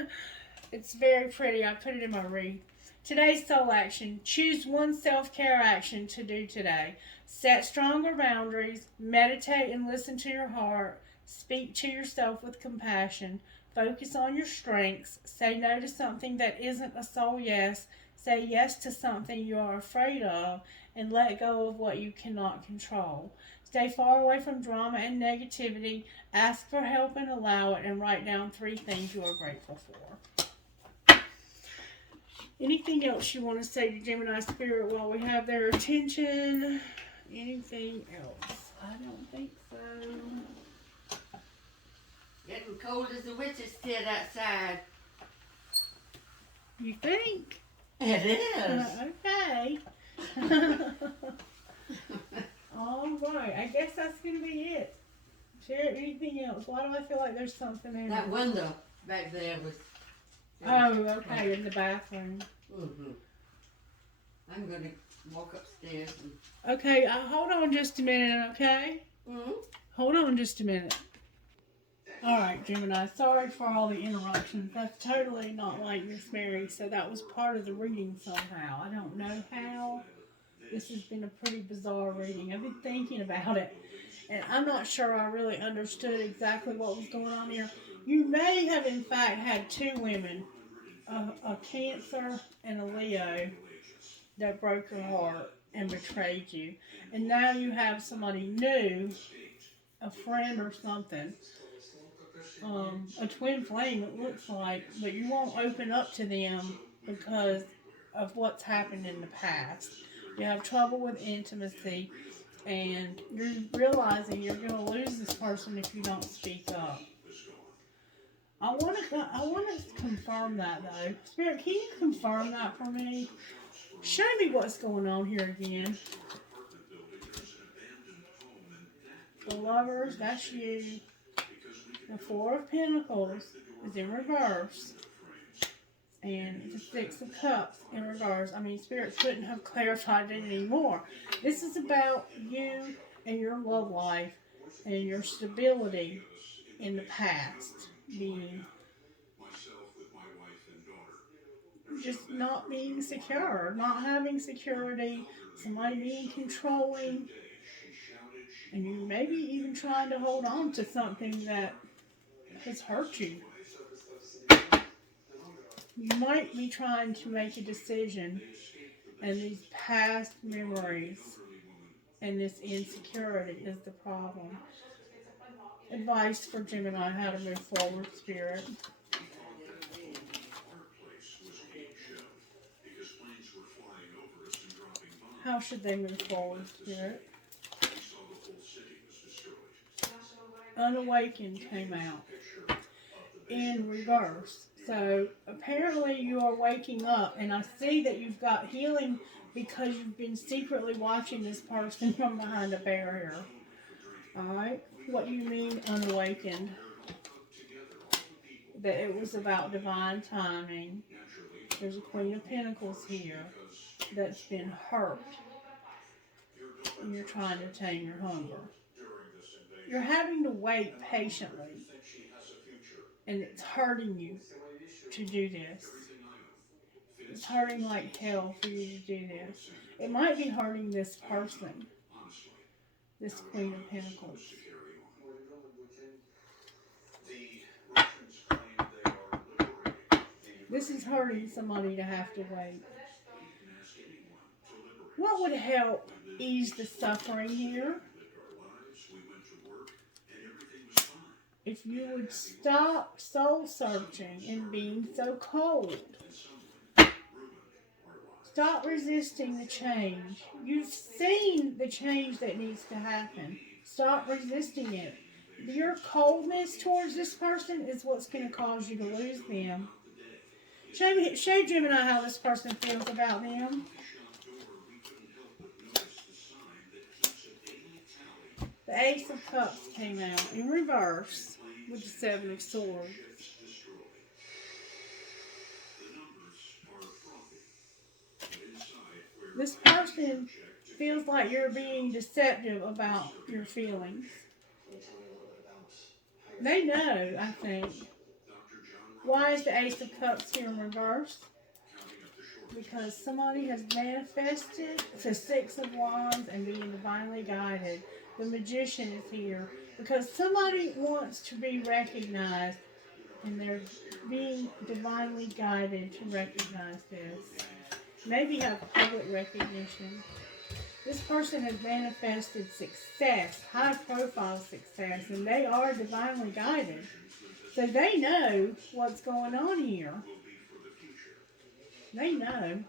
It's very pretty. I put it in my wreath. Today's soul action. Choose one self-care action to do today. Set stronger boundaries. Meditate and listen to your heart. Speak to yourself with compassion. Focus on your strengths. Say no to something that isn't a soul yes. Say yes to something you are afraid of, and let go of what you cannot control. Stay far away from drama and negativity. Ask for help and allow it, and write down 3 things you are grateful for. Anything else you want to say to Gemini Spirit while we have their attention? Anything else? I don't think so. Getting cold as a witch's tit outside. You think? It is. Okay. All right. I guess that's going to be it. Share anything else? Why do I feel like there's something in That it? window back there was. Oh, okay. In the bathroom. Mm-hmm. I'm going to walk upstairs and. Okay. Hold on just a minute, okay? Mm-hmm. Hold on just a minute. All right, Gemini. Sorry for all the interruptions. That's totally not like Miss Mary, so that was part of the reading somehow. I don't know how. This has been a pretty bizarre reading. I've been thinking about it, and I'm not sure I really understood exactly what was going on here. You may have, in fact, had 2 women, a Cancer and a Leo, that broke your heart and betrayed you. And now you have somebody new, a friend or something, a twin flame it looks like, but you won't open up to them because of what's happened in the past. You have trouble with intimacy, and you're realizing you're going to lose this person if you don't speak up. I want to confirm that though. Spirit, can you confirm that for me? Show me what's going on here again. The Lovers, that's you. The 4 of Pentacles is in reverse. And the 6 of Cups in reverse. I mean, Spirit couldn't have clarified it anymore. This is about you and your love life and your stability in the past. Being just not being secure, not having security, somebody being controlling, and you maybe even trying to hold on to something that has hurt you. You might be trying to make a decision, and these past memories and this insecurity is the problem. Advice for Gemini, how to move forward, Spirit. How should they move forward, Spirit? Unawakened came out in reverse. So apparently you are waking up, and I see that you've got healing because you've been secretly watching this person from behind a barrier. Alright? What do you mean unawakened? That it was about divine timing. There's a Queen of Pentacles here that's been hurt, and you're trying to tame your hunger. You're having to wait patiently, and it's hurting you to do this. It's hurting like hell for you to do this. It might be hurting this person, this Queen of Pentacles. This is hurting somebody to have to wait. What would help ease the suffering here? If you would stop soul searching and being so cold. Stop resisting the change. You've seen the change that needs to happen. Stop resisting it. Your coldness towards this person is what's going to cause you to lose them. Show Gemini how this person feels about them. The Ace of Cups came out in reverse with the 7 of Swords. This person feels like you're being deceptive about your feelings. They know, I think. Why is the Ace of Cups here in reverse? Because somebody has manifested the 6 of Wands and being divinely guided. The magician is here because somebody wants to be recognized and they're being divinely guided to recognize this. Maybe have public recognition. This person has manifested success, high profile success, and they are divinely guided. So they know what's going on here. They know.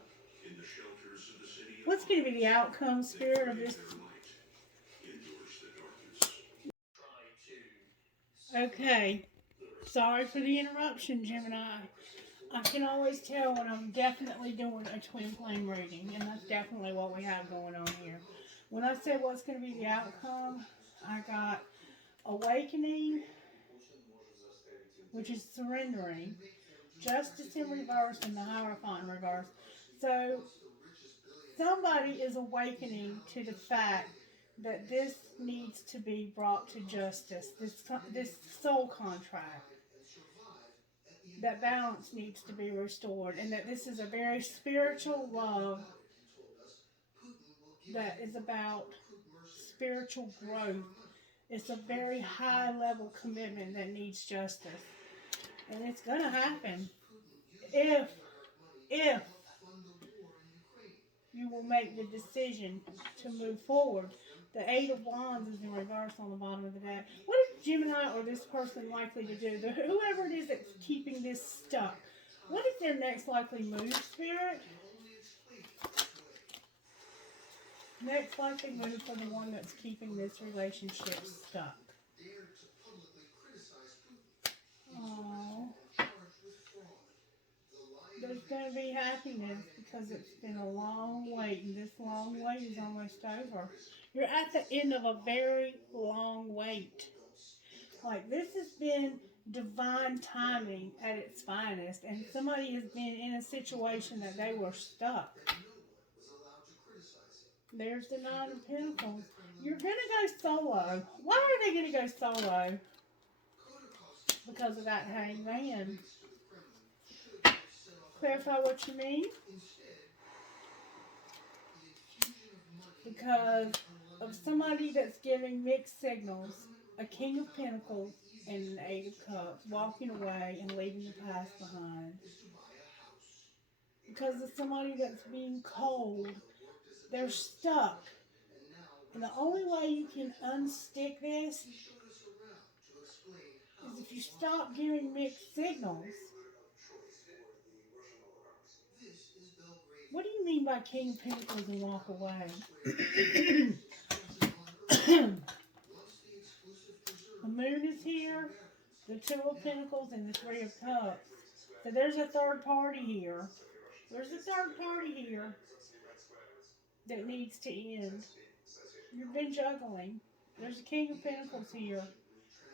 What's going to be the outcome, Spirit, of this? Okay. Sorry for the interruption, Gemini. I can always tell when I'm definitely doing a twin flame reading, and that's definitely what we have going on here. When I said what's going to be the outcome, I got awakening, which is surrendering, justice in reverse, and the Hierophant in reverse. So somebody is awakening to the fact that this needs to be brought to justice. This soul contract, that balance needs to be restored, and that this is a very spiritual love that is about spiritual growth. It's a very high level commitment that needs justice, and it's gonna happen if you will make the decision to move forward. The Eight of Wands is in reverse on the bottom of the deck. What is Gemini or this person likely to do? Whoever it is that's keeping this stuck, what is their next likely move, Spirit? Next likely move for the one that's keeping this relationship stuck. Aww. There's going to be happiness because it's been a long wait, and this long wait is almost over. You're at the end of a very long wait. Like, this has been divine timing at its finest, and somebody has been in a situation that they were stuck. There's the Nine of Pentacles. You're going to go solo. Why are they going to go solo? Because of that Hangman. Clarify what you mean? Because of somebody that's giving mixed signals, a King of Pentacles and an Eight of Cups, walking away and leaving the past behind. Because of somebody that's being cold, they're stuck. And the only way you can unstick this is if you stop giving mixed signals. What do you mean by King of Pentacles and walk away? The Moon is here, the Two of Pentacles, and the Three of Cups. So there's a third party here. There's a third party here that needs to end. You've been juggling. There's a King of Pentacles here.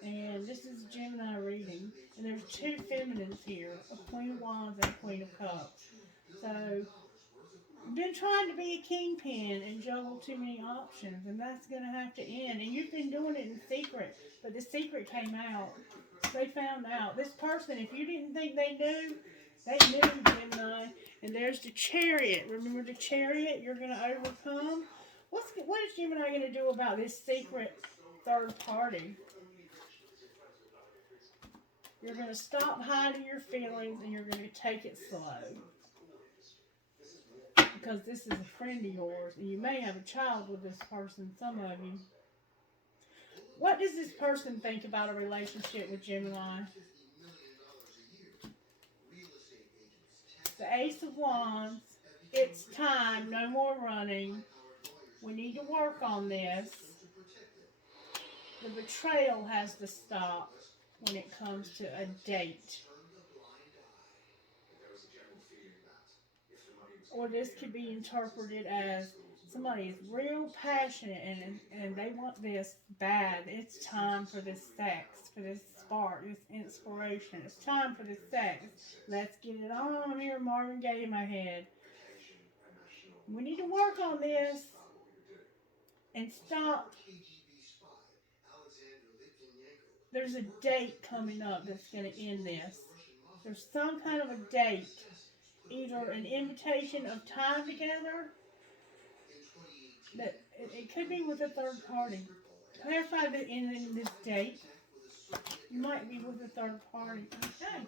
And this is a Gemini reading. And there's two feminines here, a Queen of Wands and a Queen of Cups. So you've been trying to be a kingpin and juggle too many options, and that's going to have to end. And you've been doing it in secret, but the secret came out. They found out. This person, if you didn't think they knew, Gemini. And there's the Chariot. Remember the Chariot? You're going to overcome. What is Gemini going to do about this secret third party? You're going to stop hiding your feelings, and you're going to take it slow. Because this is a friend of yours, and you may have a child with this person, some of you. What does this person think about a relationship with Gemini? The Ace of Wands. It's time, no more running. We need to work on this. The betrayal has to stop when it comes to a date. Or this could be interpreted as somebody is real passionate and they want this bad. It's time for this sex, for this spark, this inspiration. It's time for this sex. Let's get it on here, Marvin Gaye in my head. We need to work on this and stop. There's a date coming up that's going to end this. There's some kind of a date. Either an invitation of time together, that it could be with a third party. Clarify that in this date, you might be with a third party. Okay,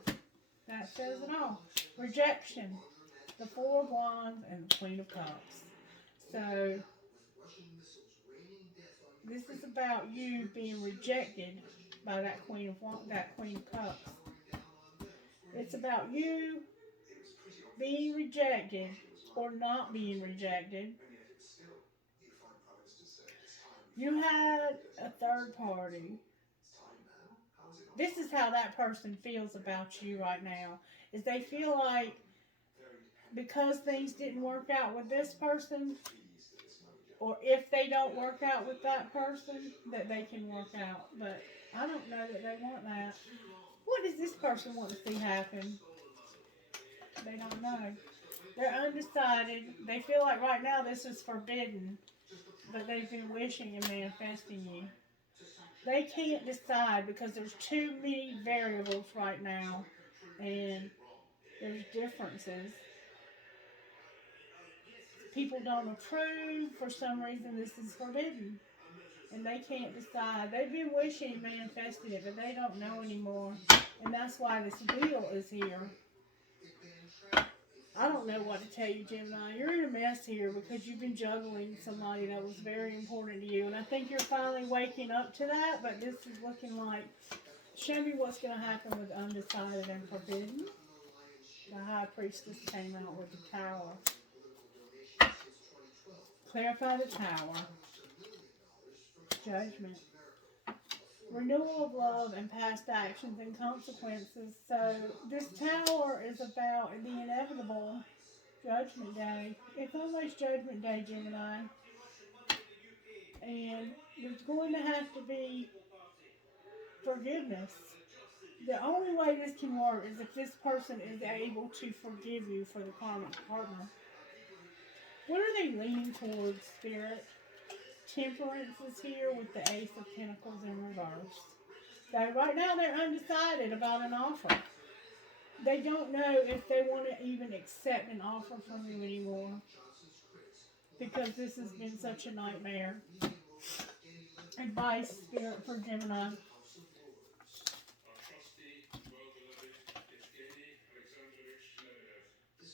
that says it all. Rejection, the Four of Wands and the Queen of Cups. So, this is about you being rejected by that Queen of Cups. It's about you being rejected or not being rejected. You had a third party. This is how that person feels about you right now. Is they feel like because things didn't work out with this person, or if they don't work out with that person, that they can work out. But I don't know that they want that. What does this person want to see happen? They don't know. They're undecided. They feel like right now this is forbidden, but they've been wishing and manifesting you. They can't decide because there's too many variables right now, and there's differences. People don't approve. For some reason, this is forbidden, and they can't decide. They've been wishing and manifesting it, but they don't know anymore, and that's why this wheel is here. I don't know what to tell you, Gemini. You're in a mess here because you've been juggling somebody that was very important to you. And I think you're finally waking up to that, but this is looking like, show me what's going to happen with undecided and forbidden. The High Priestess came out with the Tower. Clarify the Tower. Judgment. Renewal of love and past actions and consequences. So this Tower is about the inevitable. Judgment Day. It's almost Judgment Day, Gemini. And there's going to have to be forgiveness. The only way this can work is if this person is able to forgive you for the karmic partner. What are they leaning towards, Spirit? Temperance is here with the Ace of Pentacles in reverse. So right now they're undecided about an offer. They don't know if they want to even accept an offer from you anymore. Because this has been such a nightmare. Advice, Spirit, for Gemini.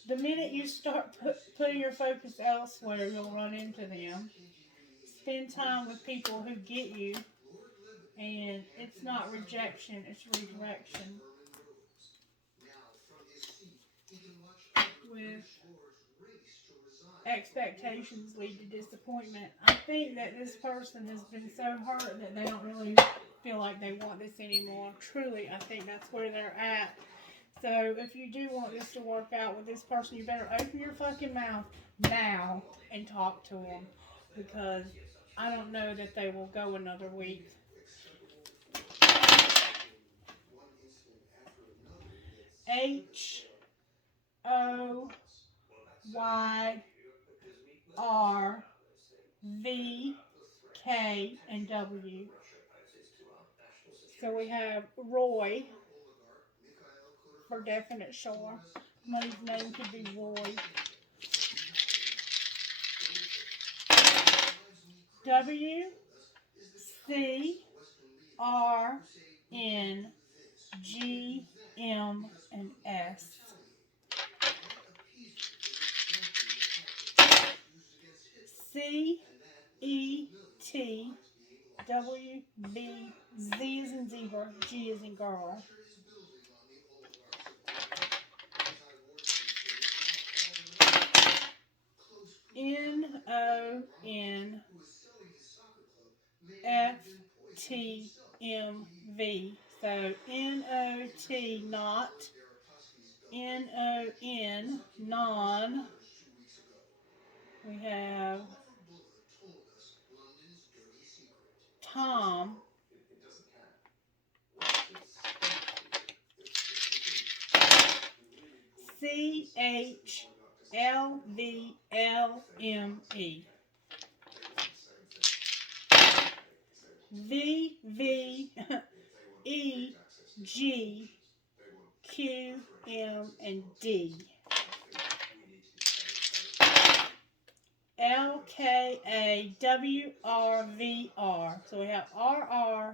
The minute you start putting your focus elsewhere, you'll run into them. Spend time with people who get you. And it's not rejection, it's redirection. With expectations lead to disappointment. I think that this person has been so hurt that they don't really feel like they want this anymore. Truly, I think that's where they're at. So if you do want this to work out with this person, you better open your fucking mouth now and talk to them. Because I don't know that they will go another week. HOYRV, K, and W. So we have Roy for definite sure. Somebody's name could be Roy. W, C, R, N, G, M, and S. C, E, T, W, B, Z is in zebra, G is in girl. N, O, N, F, T, M, V. So N-O-T, not. N-O-N, non. We have Tom. C-H-L-V-L-M-E. V-V-E-G-Q-M, and D. LKAWRVR. So we have RRVWAKL.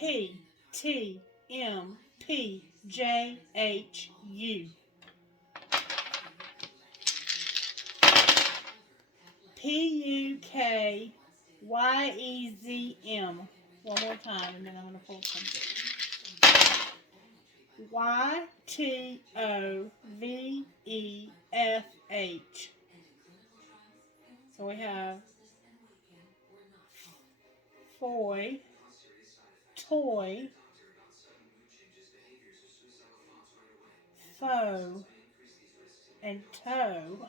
PTMPJHU. PUKYEZM. One more time, and then I'm going to pull something. YTOVEFH. So we have foy, toy, foe, and toe.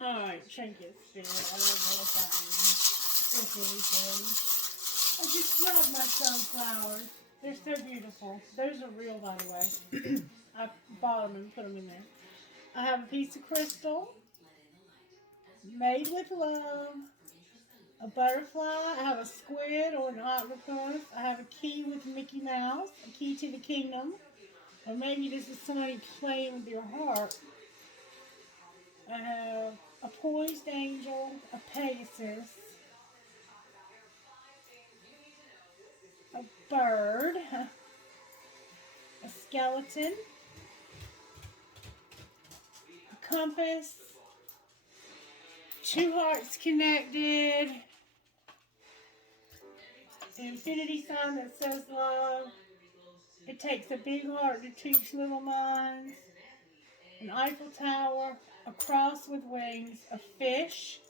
Alright, trinket spin. I don't know what that means. It's really good. I just love my sunflowers. They're so beautiful. Those are real, by the way. I bought them and put them in there. I have a piece of crystal made with love, a butterfly, I have a squid or an octopus, I have a key with Mickey Mouse, a key to the kingdom, or maybe this is somebody playing with your heart. I have a poised angel, a Pegasus, a bird, a skeleton, a compass, two hearts connected, an infinity sign that says love. It takes a big heart to teach little minds. An Eiffel Tower, a cross with wings, a fish,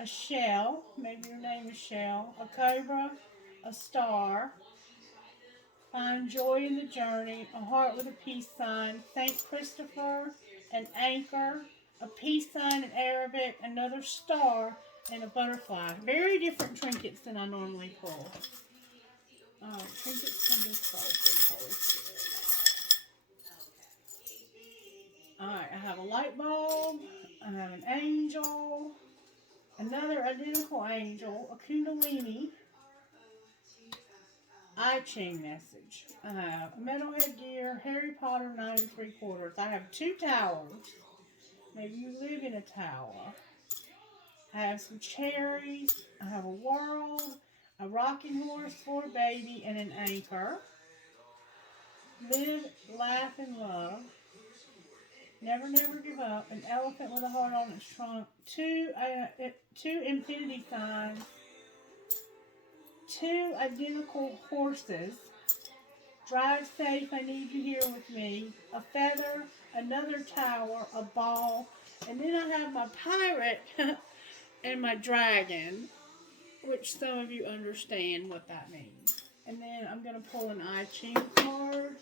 a shell, maybe your name is Shell, a cobra, a star. Find joy in the journey, a heart with a peace sign, Saint Christopher, an anchor, a peace sign in Arabic, another star, and a butterfly. Very different trinkets than I normally pull. Trinkets from this bowl, please, Holy Spirit. Alright, I have a light bulb, I have an angel, another identical angel, a kundalini, I Ching message. I have a metal headgear, Harry Potter 9 3/4. I have two towers. Maybe you live in a tower. I have some cherries. I have a world, a rocking horse for a baby, and an anchor. Live, laugh, and love. Never, never give up. An elephant with a heart on its trunk. Two infinity signs. Two identical horses. Drive safe, I need you here with me. A feather, another tower, a ball. And then I have my pirate and my dragon, which some of you understand what that means. And then I'm going to pull an I Ching card.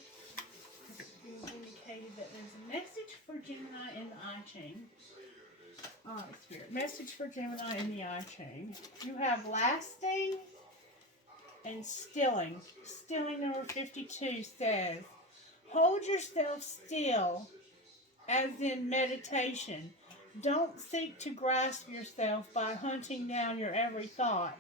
It's indicated that there's a message for Gemini in the I Ching. Alright, Spirit. Message for Gemini in the I Ching. You have lasting and stilling. Stilling number 52 says, hold yourself still, as in meditation. Don't seek to grasp yourself by hunting down your every thought.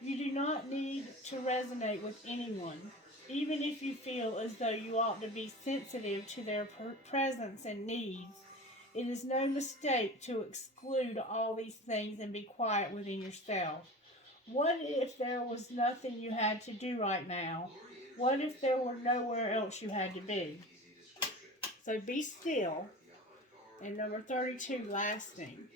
You do not need to resonate with anyone, even if you feel as though you ought to be sensitive to their presence and needs. It is no mistake to exclude all these things and be quiet within yourself. What if there was nothing you had to do right now? What if there were nowhere else you had to be? So be still. And number 32, lasting.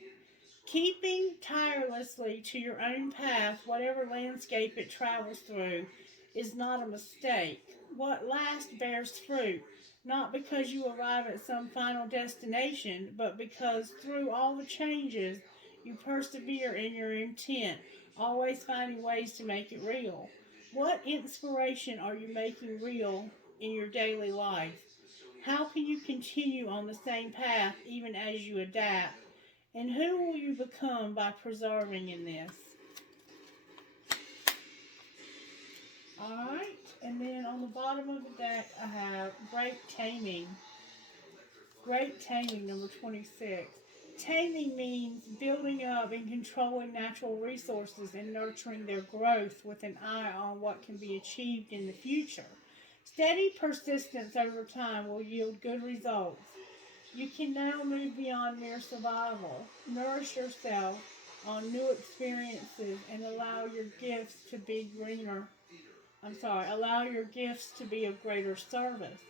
Keeping tirelessly to your own path, whatever landscape it travels through, is not a mistake. What lasts bears fruit, not because you arrive at some final destination, but because through all the changes, you persevere in your intent, always finding ways to make it real. What inspiration are you making real in your daily life? How can you continue on the same path even as you adapt? And who will you become by preserving in this? Alright, and then on the bottom of the deck I have Great Taming. Great Taming, number 26. Taming means building up and controlling natural resources and nurturing their growth with an eye on what can be achieved in the future. Steady persistence over time will yield good results. You can now move beyond mere survival, nourish yourself on new experiences, and allow your gifts to be greener. Allow your gifts to be of greater service.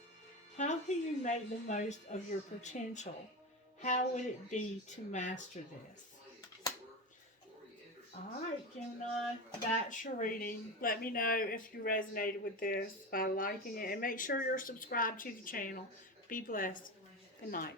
How can you make the most of your potential? How would it be to master this? Alright, Gemini, that's your reading. Let me know if you resonated with this by liking it, and make sure you're subscribed to the channel. Be blessed. Good night.